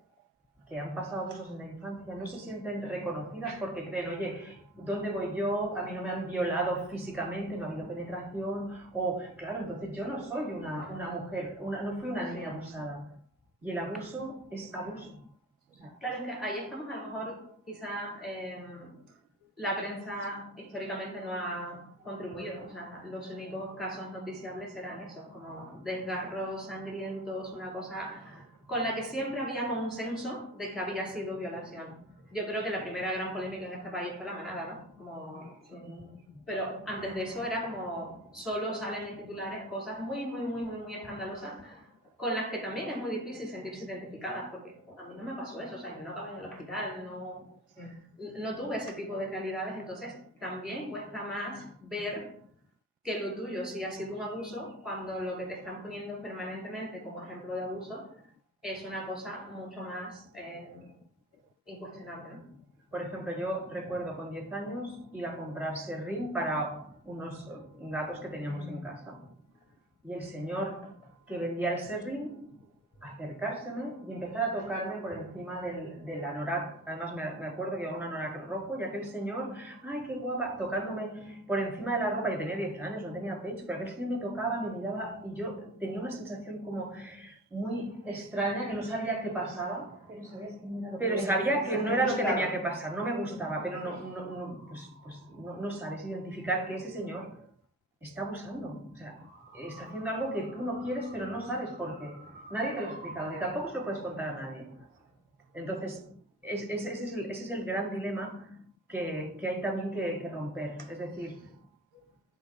que han pasado abusos en la infancia no se sienten reconocidas porque creen, oye, ¿dónde voy yo? A mí no me han violado físicamente, no ha habido penetración, o claro, entonces yo no soy una mujer, no fui una niña abusada. Y el abuso es abuso. O sea, claro, es que ahí estamos, a lo mejor quizá la prensa históricamente no ha contribuido, o sea, los únicos casos noticiables eran esos, como desgarros sangrientos, una cosa con la que siempre había consenso de que había sido violación. Yo creo que la primera gran polémica en este país fue la manada, ¿no? Como, pero antes de eso era como solo salen en titulares cosas muy escandalosas con las que también es muy difícil sentirse identificadas, porque a mí no me pasó eso, o sea, yo no acabé en el hospital, no tuve ese tipo de realidades, entonces también cuesta más ver que lo tuyo sí ha sido un abuso cuando lo que te están poniendo permanentemente como ejemplo de abuso es una cosa mucho más incuestionable, ¿no? Por ejemplo, yo recuerdo con 10 años ir a comprar serrín para unos gatos que teníamos en casa. Y el señor que vendía el serrín acercárseme y empezar a tocarme por encima del anorak. Además me acuerdo que llevaba un anorak rojo y aquel señor, ¡ay, qué guapa!, tocándome por encima de la ropa. Yo tenía 10 años, no tenía pecho, pero aquel señor me tocaba, me miraba y yo tenía una sensación como muy extraña, que no sabía qué pasaba. Pero sabía que no era lo que tenía que pasar, no me gustaba, pero no sabes identificar que ese señor está abusando. O sea, está haciendo algo que tú no quieres, pero no sabes por qué. Nadie te lo ha explicado y tampoco se lo puedes contar a nadie. Entonces, ese es el gran dilema que hay también que romper. Es decir,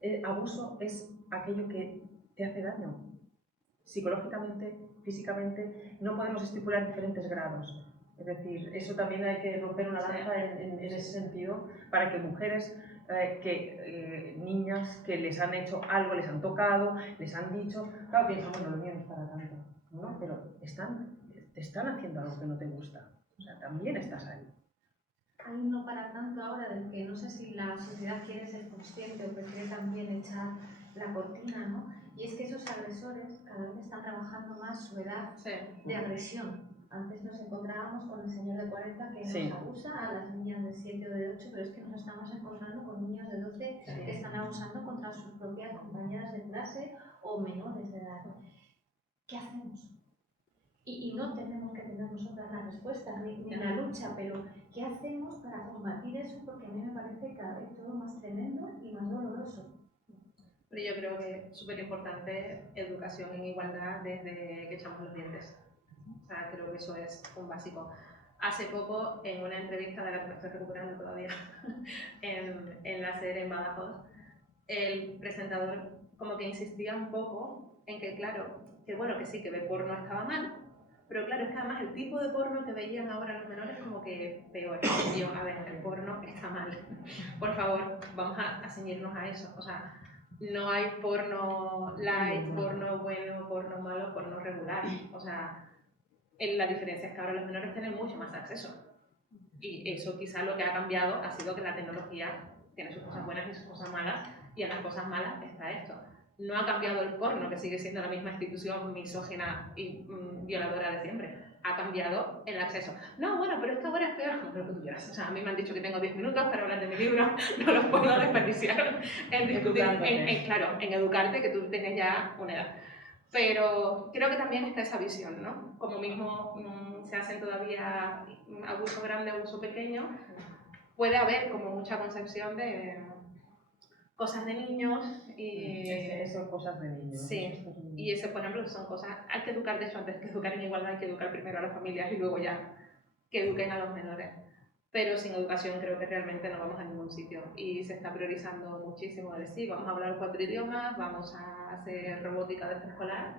el abuso es aquello que te hace daño. Psicológicamente, físicamente, no podemos estipular diferentes grados. Es decir, eso también hay que romper una lanza en ese sentido para que mujeres, niñas que les han hecho algo, les han tocado, les han dicho, claro, piensan, bueno, lo mío no es para tanto, ¿no? Pero te están haciendo algo que no te gusta, o sea, también estás ahí. Hay uno para tanto ahora del que no sé si la sociedad quiere ser consciente o prefiere también echar la cortina, ¿no? Y es que esos agresores cada vez están trabajando más su edad de agresión. Antes nos encontrábamos con el señor de 40 que nos abusa, a las niñas de 7 o de 8, pero es que nos estamos encontrando con niños de 12 que están abusando contra sus propias compañeras de clase o menores de edad. ¿Qué hacemos? Y no tenemos que tener nosotras la respuesta ni la lucha, pero ¿qué hacemos para combatir eso? Porque a mí me parece cada vez todo más tremendo y más doloroso. Pero yo creo que es súper importante educación en igualdad desde que echamos los dientes. O sea, creo que eso es un básico. Hace poco, en una entrevista de la que me estoy recuperando todavía, en la SER en Badajoz, el presentador como que insistía un poco en que, claro, que bueno, que sí, que ver porno estaba mal, pero claro, es que además el tipo de porno que veían ahora los menores como que peor. Y yo, a ver, el porno está mal. Por favor, vamos a ceñirnos a eso. O sea, no hay porno light, porno bueno, porno malo, porno regular. O sea, la diferencia es que ahora los menores tienen mucho más acceso. Y eso quizá lo que ha cambiado ha sido que la tecnología tiene sus cosas buenas y sus cosas malas, y en las cosas malas está esto. No ha cambiado el porno, que sigue siendo la misma institución misógina y violadora de siempre. Ha cambiado el acceso. No, bueno, pero es que ahora es peor. No creo que tú quieras. O sea, a mí me han dicho que tengo 10 minutos para hablar de mi libro, no los puedo desperdiciar en discutir, claro, en educarte, que tú tengas ya una edad. Pero creo que también está esa visión, ¿no? Como mismo se hacen todavía abuso grande, abuso pequeño, puede haber como mucha concepción de cosas de niños y... Esas cosas de niños. Sí, y eso, por ejemplo, son cosas... Hay que educar, de hecho, antes que educar en igualdad, hay que educar primero a las familias y luego ya que eduquen a los menores. Pero sin educación creo que realmente no vamos a ningún sitio, y se está priorizando muchísimo de sí, vamos a hablar 4 idiomas, vamos a hacer robótica de preescolar,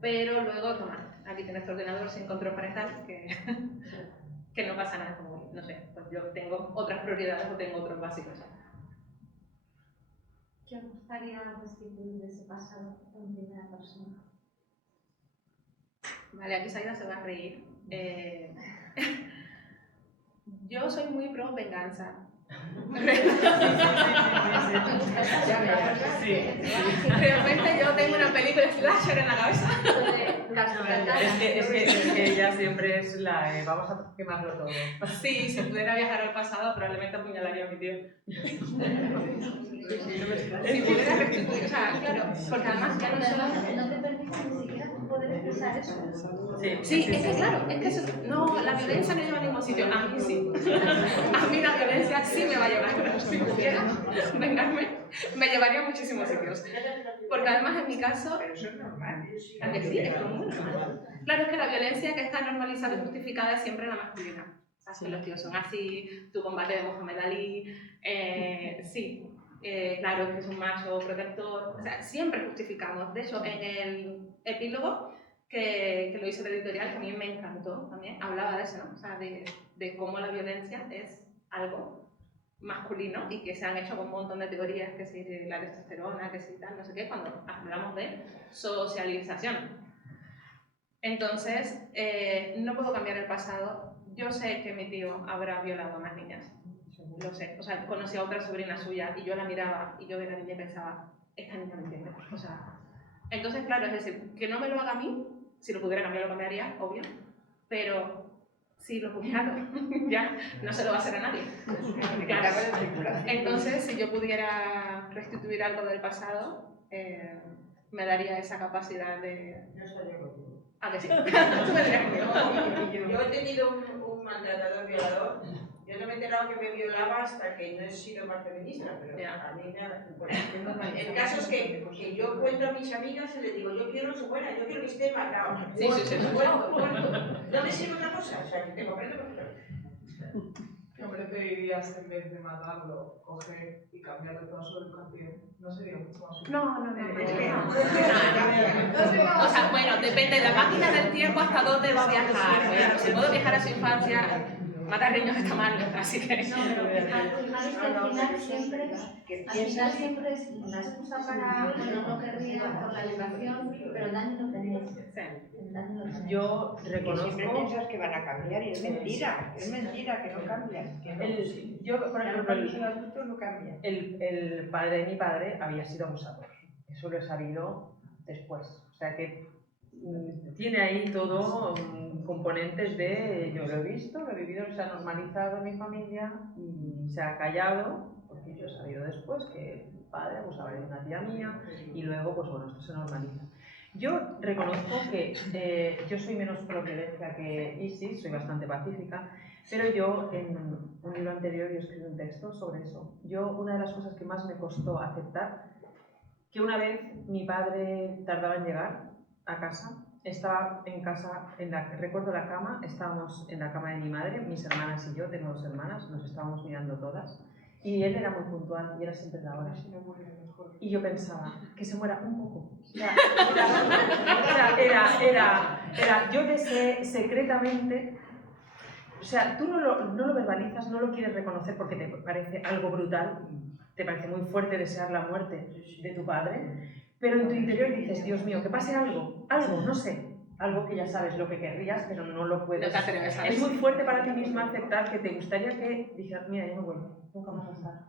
pero luego, toma, aquí tienes tu ordenador sin control parental, que no pasa nada, como, no sé, pues yo tengo otras prioridades o tengo otros básicos. ¿Qué os gustaría restituir de ese pasado en primera persona? Vale, aquí Saida se va a reír. Yo soy muy pro venganza. Realmente yo tengo una película slasher en la cabeza. Es que ella siempre es la vamos a quemarlo todo. Sí, si pudiera viajar al pasado probablemente apuñalaría a mi tío. Si pudiera restituir, o sea, claro, porque además ya no solo... No te permite ni siquiera poder expresar eso. Sí, es que claro, es que eso, no, la violencia no lleva a ningún sitio, a mí sí. A mí la violencia sí me va a llevar. Si pudiera vengarme, me llevaría a muchísimos sitios. Porque además en mi caso... Pero eso es normal. ¿A que sí? Es muy normal. Claro, es que la violencia que está normalizada y justificada es siempre la masculina. O sea, los tíos son así, tu combate de Mohamed Ali, sí. Claro, es que es un macho protector, o sea, siempre justificamos. De hecho, en el epílogo que lo hizo el editorial, que a mí me encantó también, hablaba de eso, ¿no? O sea, de cómo la violencia es algo masculino y que se han hecho con un montón de teorías, que si la testosterona, que si tal, no sé qué, cuando hablamos de socialización. Entonces, no puedo cambiar el pasado. Yo sé que mi tío habrá violado a más niñas. Lo sé, o sea, conocí a otra sobrina suya y yo la miraba y yo de la niña pensaba, esta niña me entiende, o sea, entonces claro, es decir, que no me lo haga a mí, si lo pudiera cambiar lo cambiaría, obvio, pero si lo pudiera, ya no se lo va a hacer a nadie. Claro. Entonces, si yo pudiera restituir algo del pasado, me daría esa capacidad de... Yo estaría contigo. ¿A que sí? Tú me dirías conmigo. Yo he tenido un maltratador violador. Yo no me he enterado que me violaba hasta que no he sido más feminista, pero a mí me ha... Bueno, el caso es que yo cuento a mis amigas y les digo, yo quiero su buena, yo quiero que esté matado. Sí. Muerto. No me sirve otra cosa, o sea, que te comprendo perfectamente. ¿No preferirías, en vez de matarlo, coger y cambiarle toda su educación? ¿No sería mucho más útil? No. O sea, bueno, depende de la máquina del tiempo hasta dónde va a viajar. Bueno, si puedo viajar a su infancia, matar niños está mal, así que... No, pero al final siempre es una excusa para, bueno, no querría por la educación, pero el daño lo tenéis. Yo Que siempre reconozco... piensas que van a cambiar y es mentira que no cambian. Que no. Yo, por ejemplo, los adultos no cambian. El padre de mi padre había sido abusador. Eso lo he sabido después. O sea que tiene ahí todo componentes de yo lo he visto, lo he vivido, se ha normalizado en mi familia y se ha callado, porque yo he sabido después que el padre abusaba de una tía mía y luego, pues bueno, esto se normaliza. Yo reconozco que yo soy menos pro violencia que Isis, soy bastante pacífica, Pero yo, en un libro anterior, yo escribí un texto sobre eso. Una de las cosas que más me costó aceptar, que una vez mi padre tardaba en llegar a casa, estaba en casa, recuerdo la cama, estábamos en la cama de mi madre, mis hermanas y yo, tengo 2 hermanas, nos estábamos mirando todas, y él era muy puntual y era siempre la hora. Y yo pensaba, que se muera un poco. Yo deseé secretamente, o sea, tú no lo verbalizas, no lo quieres reconocer porque te parece algo brutal, te parece muy fuerte desear la muerte de tu padre, pero en tu interior dices, Dios mío, que pase algo, no sé, algo que ya sabes lo que querrías, pero no lo puedes. Es muy fuerte para ti misma aceptar que te gustaría que dijeras, mira, yo no vuelvo, nunca más a estar,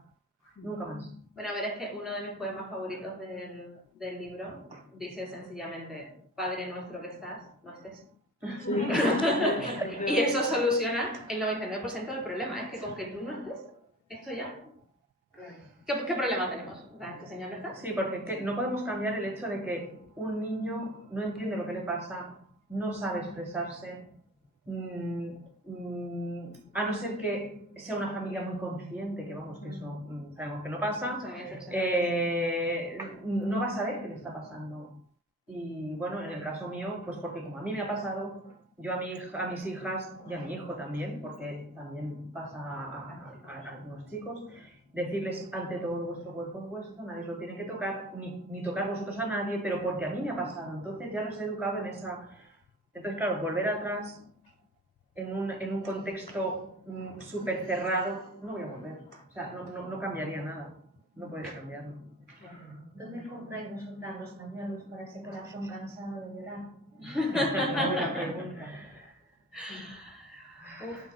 nunca más. Bueno, a ver, es que uno de mis poemas favoritos del libro dice sencillamente, Padre nuestro que estás, no estés. Sí. Y eso soluciona el 99% del problema, es que con que tú no estés, esto ya. ¿Qué problema tenemos? ¿Este señor no está? Sí, porque no podemos cambiar el hecho de que un niño no entiende lo que le pasa, no sabe expresarse, a no ser que sea una familia muy consciente, que vamos, que eso sabemos que no pasa, no va a saber qué le está pasando. Y bueno, en el caso mío, pues porque como a mí me ha pasado, yo a mis hijas y a mi hijo también, porque también pasa a algunos chicos, decirles ante todo vuestro cuerpo es vuestro, nadie lo tiene que tocar, ni tocar vosotros a nadie, pero porque a mí me ha pasado. Entonces ya los he educado en esa... Entonces claro, volver atrás en un contexto súper cerrado, no voy a volver. O sea, no cambiaría nada, no puedes cambiarlo. ¿Dónde compráis vosotras los pañuelos para ese corazón cansado de llorar? Buena pregunta.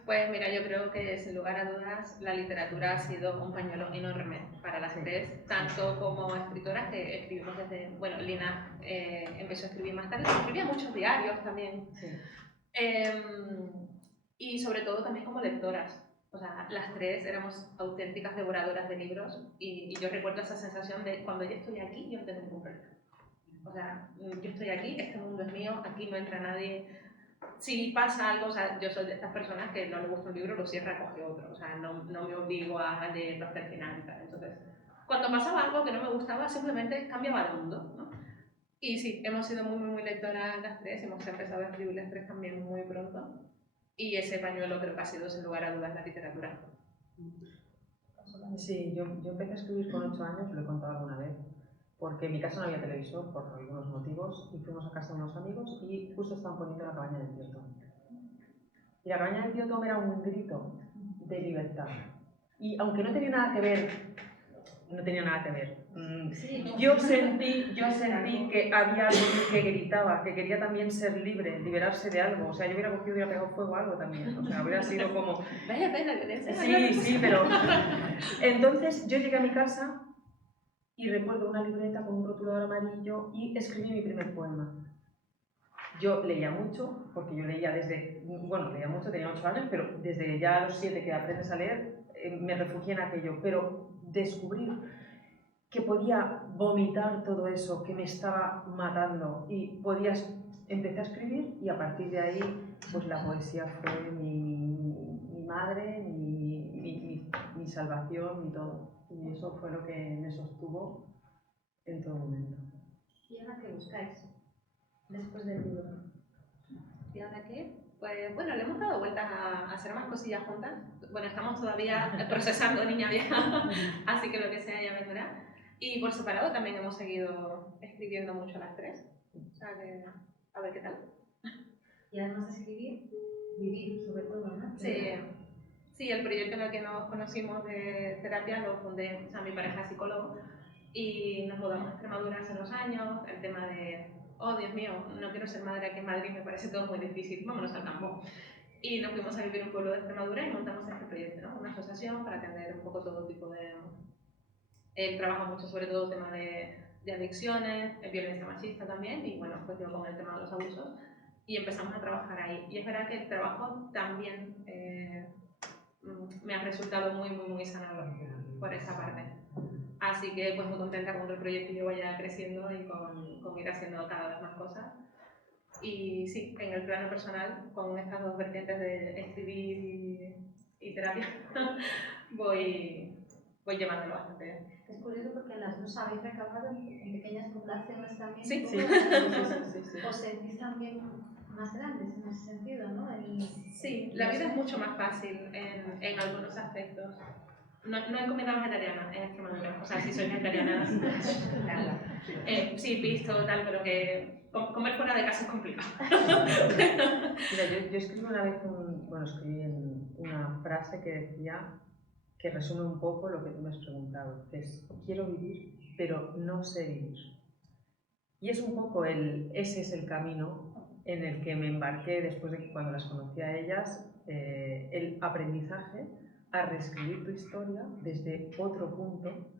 Pues mira, yo creo que sin lugar a dudas la literatura ha sido un pañuelo enorme para las tres, tanto como escritoras que escribimos desde... Bueno, Lina empezó a escribir más tarde, escribía muchos diarios también. Sí. Y sobre todo también como lectoras. O sea, las tres éramos auténticas devoradoras de libros y yo recuerdo esa sensación de cuando yo estoy aquí, yo no tengo ningún problema. O sea, yo estoy aquí, este mundo es mío, aquí no entra nadie. Si pasa algo, o sea, yo soy de estas personas que no le gusta un libro, lo cierra, coge otro. O sea, no me obligo a leerlo hasta el final y tal. Entonces, cuando pasaba algo que no me gustaba, simplemente cambiaba el mundo, ¿no? Y sí, hemos sido muy lectoras las tres, hemos empezado a escribir las tres también muy pronto. Y ese pañuelo creo que ha sido, sin lugar a dudas, la literatura. Sí, yo empecé a escribir con 8 años, lo he contado alguna vez, porque en mi casa no había televisor por algunos motivos y fuimos a casa de unos amigos y justo estaban poniendo La cabaña del tío Tom. Y La cabaña del tío Tom era un grito de libertad. Y aunque no tenía nada que ver, yo sentí que había algo que gritaba, que quería también ser libre, liberarse de algo. O sea, yo hubiera cogido y hubiera pegado fuego a algo también. O sea, hubiera sido como... Vaya pena que te Sí, pero... Entonces yo llegué a mi casa y recuerdo una libreta con un rotulador amarillo y escribí mi primer poema. Yo leía mucho, porque yo leía leía mucho, tenía 8 años, pero desde ya los 7 que aprendes a leer, me refugié en aquello. Pero descubrir que podía vomitar todo eso que me estaba matando y empecé a escribir y a partir de ahí pues la poesía fue mi madre, mi salvación y todo. Y eso fue lo que me sostuvo en todo momento. ¿Y ahora qué buscáis después del libro? ¿Y ahora qué? Pues bueno, le hemos dado vueltas a hacer más cosillas juntas. Bueno, estamos todavía procesando Niña Vieja, así que lo que sea ya vendrá. Y por separado también hemos seguido escribiendo mucho las tres. O sea que, a ver qué tal. Y además de escribir, vivir sobre todo, ¿no? Sí, el proyecto en el que nos conocimos de terapia lo fundé, o sea, mi pareja es psicólogo, y nos mudamos a Extremadura hace 2 años. El tema de, oh Dios mío, no quiero ser madre aquí en Madrid, me parece todo muy difícil, vámonos al campo. Y nos fuimos a vivir en un pueblo de Extremadura y montamos este proyecto, ¿no? Una asociación para atender un poco todo tipo de... Él trabaja mucho sobre todo el tema de adicciones, violencia machista también, y bueno, pues yo con el tema de los abusos, y empezamos a trabajar ahí. Y es verdad que el trabajo también me ha resultado muy sanador por esa parte. Así que pues muy contenta con que el proyecto vaya creciendo y con ir haciendo cada vez más cosas. Y sí, en el plano personal, con estas dos vertientes de escribir y terapia, voy llevándolo bastante bien. Es curioso porque las dos habéis recabado en pequeñas poblaciones también. Sí, sí. Os sentís también más grandes en ese sentido, ¿no? Sí, la vida es mucho más fácil en algunos aspectos. No he comido vegetariana en Extremadura, o sea, sí soy vegetariana. Sí, visto, tal, pero que comer fuera de casa es complicado. Mira, yo escribí una vez escribí en una frase que decía, que resume un poco lo que tú me has preguntado, que es, quiero vivir, pero no sé vivir. Y es un poco ese es el camino en el que me embarqué después de que cuando las conocí a ellas, el aprendizaje a reescribir tu historia desde otro punto,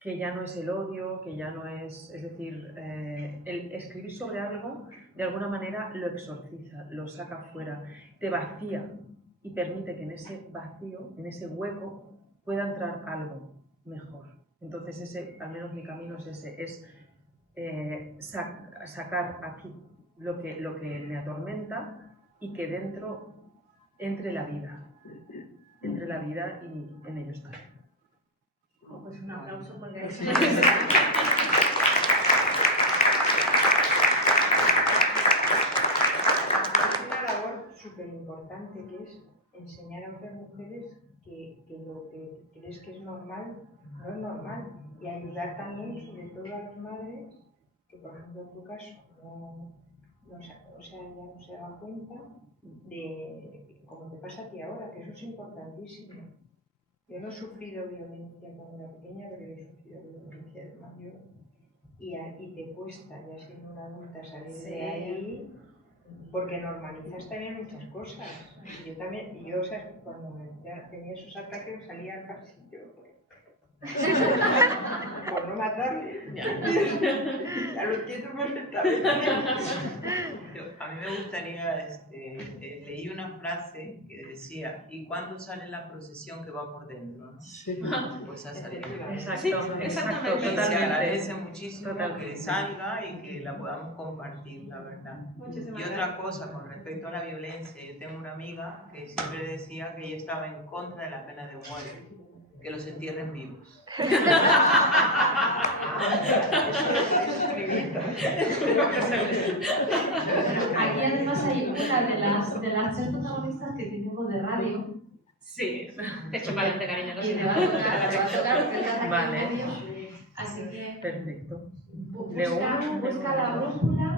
que ya no es el odio, que ya no es decir, el escribir sobre algo de alguna manera lo exorciza, lo saca fuera, te vacía y permite que en ese vacío, en ese hueco, pueda entrar algo mejor. Entonces al menos mi camino es ese, es sacar aquí lo que me atormenta y que dentro entre la vida y en ello está. Pues un aplauso porque es una labor súper importante, que es enseñar a otras mujeres que lo que crees que es normal no es normal, y ayudar también sobre todo a las madres que, por ejemplo, en tu caso ya no se da cuenta de, como te pasa a ti ahora, que eso es importantísimo. Yo no he sufrido violencia cuando era pequeña, pero he sufrido violencia de mayor. Y te cuesta, ya siendo una adulta, salir de ahí, porque normalizas también muchas cosas. Yo también, o sea, cuando tenía esos ataques salía al pasillo. Por no matarle. Ya lo entiendo perfectamente. A mí me gustaría, leí una frase que decía, ¿y cuándo sale la procesión que va por dentro? ¿No? Sí. Pues ha salido. Exacto, Y se agradece muchísimo que salga y que la podamos compartir, la verdad. Y otra cosa, con respecto a la violencia, yo tengo una amiga que siempre decía que ella estaba en contra de la pena de muerte, que los entierren vivos. Aquí además hay una de las tres protagonistas que tiene voz de radio. Sí, te echo para adelante, cariño. Y te va a tocar porque estás aquí vale. en medio. Así que Perfecto. busca la brújula,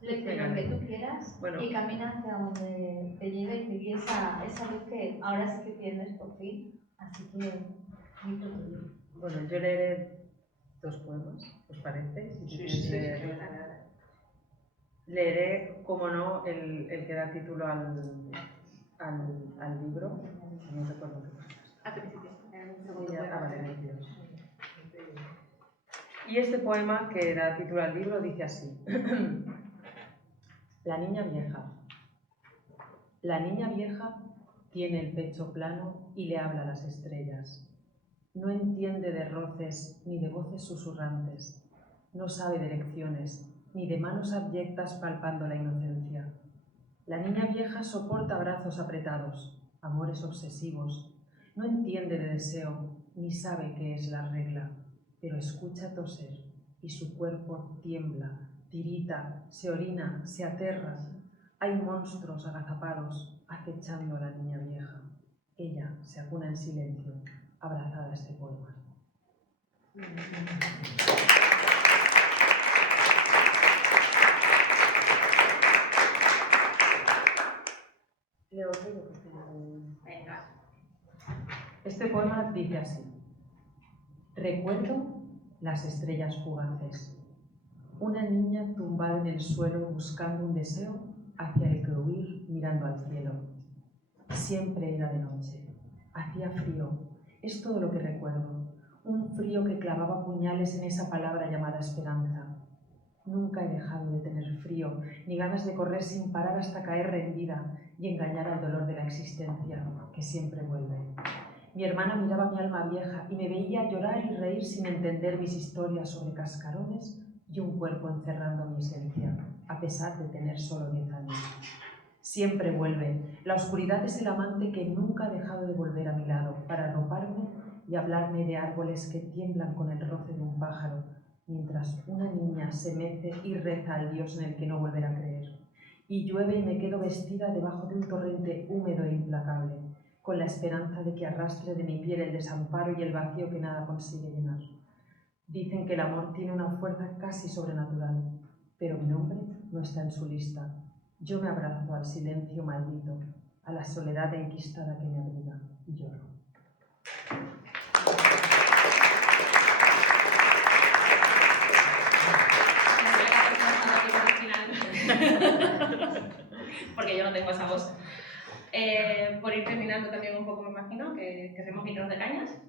Le lo que tú quieras, y camina hacia donde te lleve y te guíe esa luz que ahora sí que tienes por fin. Así que muy tuyo. Bueno, yo leeré 2 poemas, ¿os parece? Sí. Leeré, como no, el que da título al libro. No recuerdo qué pasa. Al principio. Y este poema que da título al libro dice así. La niña vieja. La niña vieja tiene el pecho plano y le habla a las estrellas. No entiende de roces ni de voces susurrantes. No sabe de lecciones ni de manos abyectas palpando la inocencia. La niña vieja soporta brazos apretados, amores obsesivos. No entiende de deseo ni sabe qué es la regla, pero escucha toser y su cuerpo tiembla, tirita, se orina, se aterra. Hay monstruos agazapados acechando a la niña vieja. Ella se acuna en silencio, abrazada a este poema. Este poema dice así. Recuerdo las estrellas fugaces. Una niña tumbada en el suelo buscando un deseo hacia el que huir mirando al cielo. Siempre era de noche. Hacía frío. Es todo lo que recuerdo. Un frío que clavaba puñales en esa palabra llamada esperanza. Nunca he dejado de tener frío, ni ganas de correr sin parar hasta caer rendida y engañar al dolor de la existencia, que siempre vuelve. Mi hermana miraba mi alma vieja y me veía llorar y reír sin entender mis historias sobre cascarones y un cuerpo encerrando mi esencia, a pesar de tener solo 10 años. Siempre vuelve. La oscuridad es el amante que nunca ha dejado de volver a mi lado para arroparme y hablarme de árboles que tiemblan con el roce de un pájaro, mientras una niña se mece y reza al Dios en el que no volverá a creer. Y llueve y me quedo vestida debajo de un torrente húmedo e implacable, con la esperanza de que arrastre de mi piel el desamparo y el vacío que nada consigue llenar. Dicen que el amor tiene una fuerza casi sobrenatural, pero mi nombre no está en su lista. Yo me abrazo al silencio maldito, a la soledad enquistada que me abriga, y lloro. Porque yo no tengo esa voz. Por ir terminando también un poco, me imagino, que hacemos litros de cañas.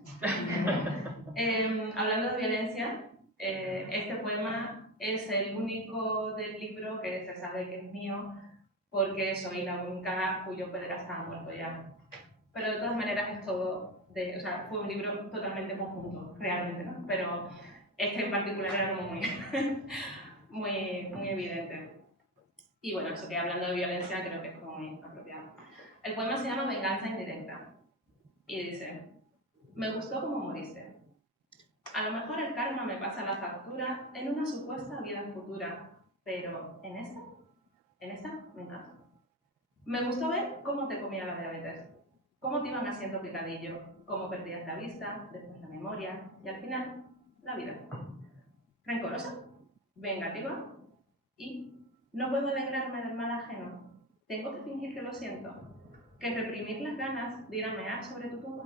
Hablando de violencia, este poema es el único del libro que se sabe que es mío, porque soy la única cuyo pederasta ha muerto ya. Pero de todas maneras es todo, o sea, fue un libro totalmente conjunto, realmente, ¿no? Pero este en particular era como muy evidente. Y bueno, eso que hablando de violencia creo que es como muy apropiado. El poema se llama Venganza indirecta y dice: me gustó como moriste. A lo mejor el karma me pasa la factura en una supuesta vida futura, pero en esta me encanta. Me gustó ver cómo te comía la diabetes, cómo te iban haciendo picadillo, cómo perdías la vista, después la memoria y al final la vida. Rencorosa, vengativa y no puedo alegrarme del mal ajeno. Tengo que fingir que lo siento, que reprimir las ganas de ir a mear sobre tu tumba.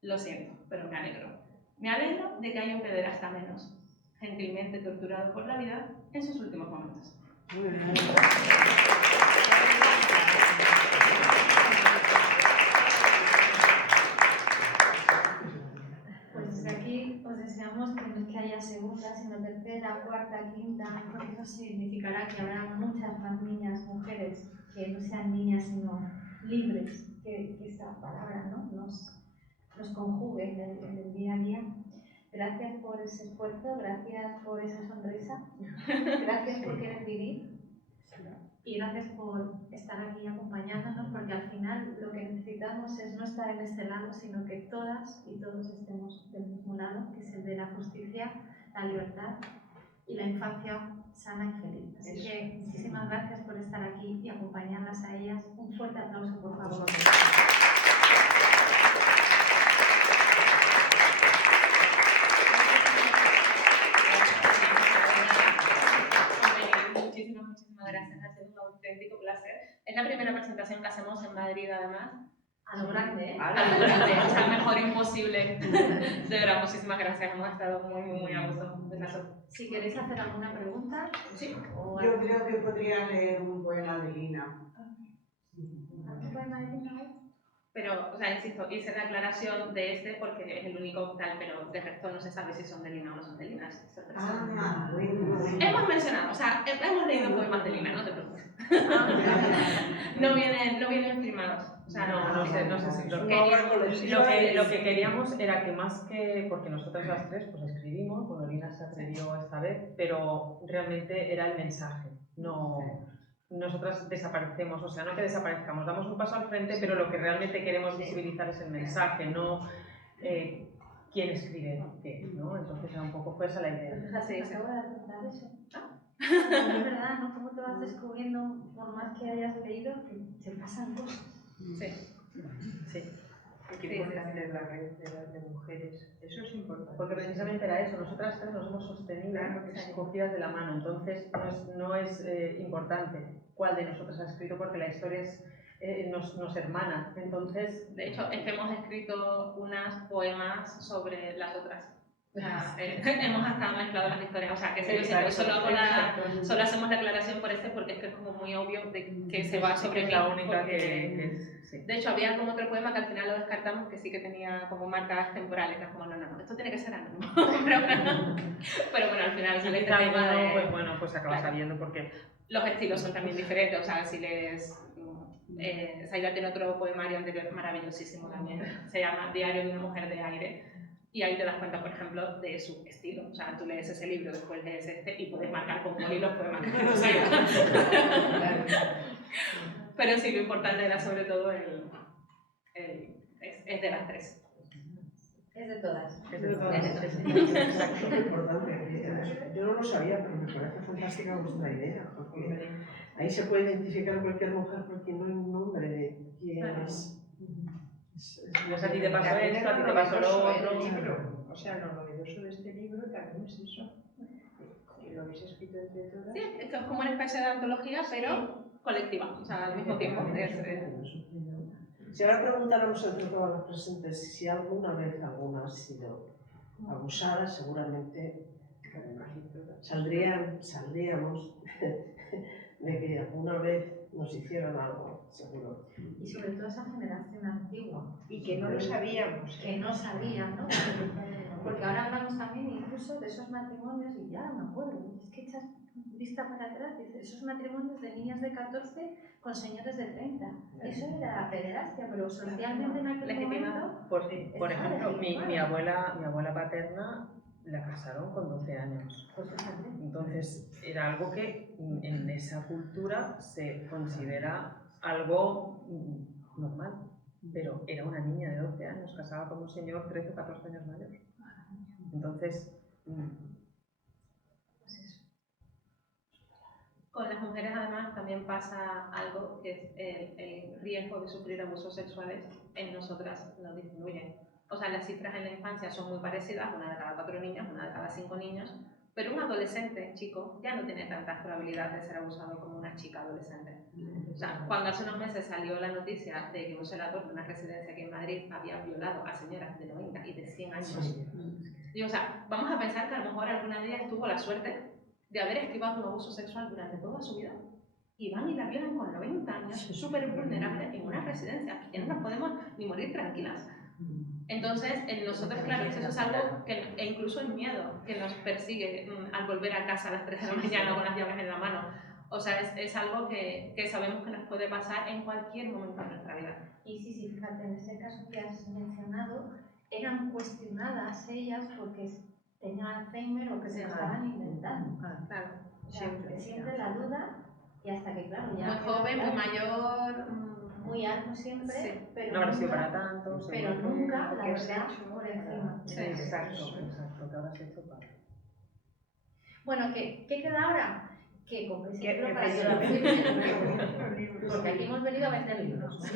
Lo siento, pero me alegro. Me alegro de que haya un pederasta menos, gentilmente torturado por la vida en sus últimos momentos. Pues desde aquí os deseamos que no es que haya segunda, sino tercera, cuarta, quinta, porque eso significará que habrá muchas más niñas, mujeres, que no sean niñas sino libres, que esta palabra, ¿no? nos conjugue en el día a día. Gracias por ese esfuerzo, gracias por esa sonrisa, gracias por querer vivir y gracias por estar aquí acompañándonos, porque al final lo que necesitamos es no estar en este lado, sino que todas y todos estemos del mismo lado, que es el de la justicia, la libertad y la infancia sana y feliz. Así que muchísimas gracias por estar aquí y acompañarlas a ellas. Un fuerte aplauso, por favor. Muchísimas gracias, ha sido un auténtico placer. Es la primera presentación que hacemos en Madrid, además. A lo grande, ¿eh? A lo grande, o sea, mejor imposible. De verdad, muchísimas gracias, hemos estado muy a gusto. Si queréis hacer alguna pregunta. Sí. Yo creo que podría leer un poema de Lina. ¿Un poema de Lina? Pero, o sea, insisto, hice la aclaración de este porque es el único tal, pero de resto no se sabe si son de Lina o no son de Lina. Es sorpresa. Bueno. Hemos mencionado, o sea, hemos leído poemas de Lina, no te preocupes. No vienen firmados. O sea, no sé si lo que queríamos era que más que, porque nosotras las tres pues escribimos, bueno, Lina se atrevió esta vez, pero realmente era el mensaje, no... Nosotras desaparecemos, o sea, no que desaparezcamos, damos un paso al frente, pero lo que realmente queremos visibilizar es el mensaje, no quién escribe qué, ¿no? Entonces era un poco fue esa la idea. Fíjate, acabo de apuntar eso. Es verdad, ¿no? Cómo te vas descubriendo, por más que hayas leído, que te pasan cosas. Sí. Qué importante es la red de mujeres. Eso es importante. Porque precisamente era eso, nosotras tres nos hemos sostenido cogidas de la mano, entonces no es importante cuál de nosotras ha escrito porque la historia nos hermana. Entonces, de hecho, es que hemos escrito unos poemas sobre las otras. O sea, hemos hasta mezclado las historias, o sea, que solo hacemos la aclaración por porque es que es como muy obvio de que se va sobre mí. La única que sí. De hecho, había como otro poema que al final lo descartamos que sí que tenía como marcas temporales, que es como, no, esto tiene que ser anónimo. Pero bueno, al final sale este tema de... pues acaba saliendo porque... Los estilos son también diferentes, o sea, si lees... Saida tiene otro poemario anterior maravillosísimo también, se llama Diario de una mujer de aire. Y ahí te das cuenta, por ejemplo, de su estilo. O sea, tú lees ese libro, después lees este y puedes marcar con boli, los puedes marcar. O sea, pero sí, lo importante era sobre todo es de las tres. Es de todas. Es de todas. Es muy importante. Yo no lo sabía, pero me parece fantástica vuestra idea, porque ahí se puede identificar cualquier mujer porque no hay un nombre de quién es. Pues a ti te pasó esto, a ti te pasó lo otro. Libro. O sea, lo novedoso de este libro también es eso. Que lo habéis escrito entre todas. Sí, esto es como una especie de antología, pero colectiva, o sea, al mismo tiempo. Si ahora preguntáramos entre todas las presentes si alguna vez alguna ha sido abusada, seguramente saldríamos de que alguna vez nos hicieron algo, seguro. Y sobre todo esa generación antigua. Y que no lo sabíamos. Que no sabían, ¿no? Porque ahora hablamos también incluso de esos matrimonios, y ya me acuerdo, es que echas vista para atrás, dices, esos matrimonios de niñas de 14 con señores de 30. Eso era pederastia, pero socialmente en aquel momento... Por ejemplo, mi abuela paterna la casaron con 12 años. Entonces, era algo que en esa cultura se considera algo normal. Pero era una niña de 12 años, casada con un señor 13 o 14 años mayor. Entonces, con las mujeres además también pasa algo que es el riesgo de sufrir abusos sexuales en nosotras nos disminuye. O sea, las cifras en la infancia son muy parecidas, una de cada 4 niñas, una de cada 5 niños, pero un adolescente, chico, ya no tiene tantas probabilidades de ser abusado como una chica adolescente. O sea, cuando hace unos meses salió la noticia de que un celador de una residencia aquí en Madrid había violado a señoras de 90 y de 100 años. Digo, o sea, vamos a pensar que a lo mejor alguna de ellas tuvo la suerte de haber esquivado un abuso sexual durante toda su vida y van y la violan con 90 años, súper vulnerable en una residencia, que ya no nos podemos ni morir tranquilas. Entonces, en nosotros, claro, eso es algo que, e incluso el miedo que nos persigue al volver a casa a las 3 de la mañana con las llaves en la mano. O sea, es algo que sabemos que nos puede pasar en cualquier momento de nuestra vida. Y sí, fíjate, en ese caso que has mencionado, eran cuestionadas ellas porque tenían Alzheimer o que se lo estaban inventando. Claro. O sea, siempre la duda y hasta que, claro, ya... Muy joven, muy mayor... muy alto siempre, sí. pero no habrá sido nunca, para tanto. pero nunca, la verdad, por encima. Sí, exacto, que ahora se ha hecho para... Bueno, ¿qué queda ahora? Que compréis el libro para que lo efectivamente. firmen, porque aquí hemos venido a vender libros.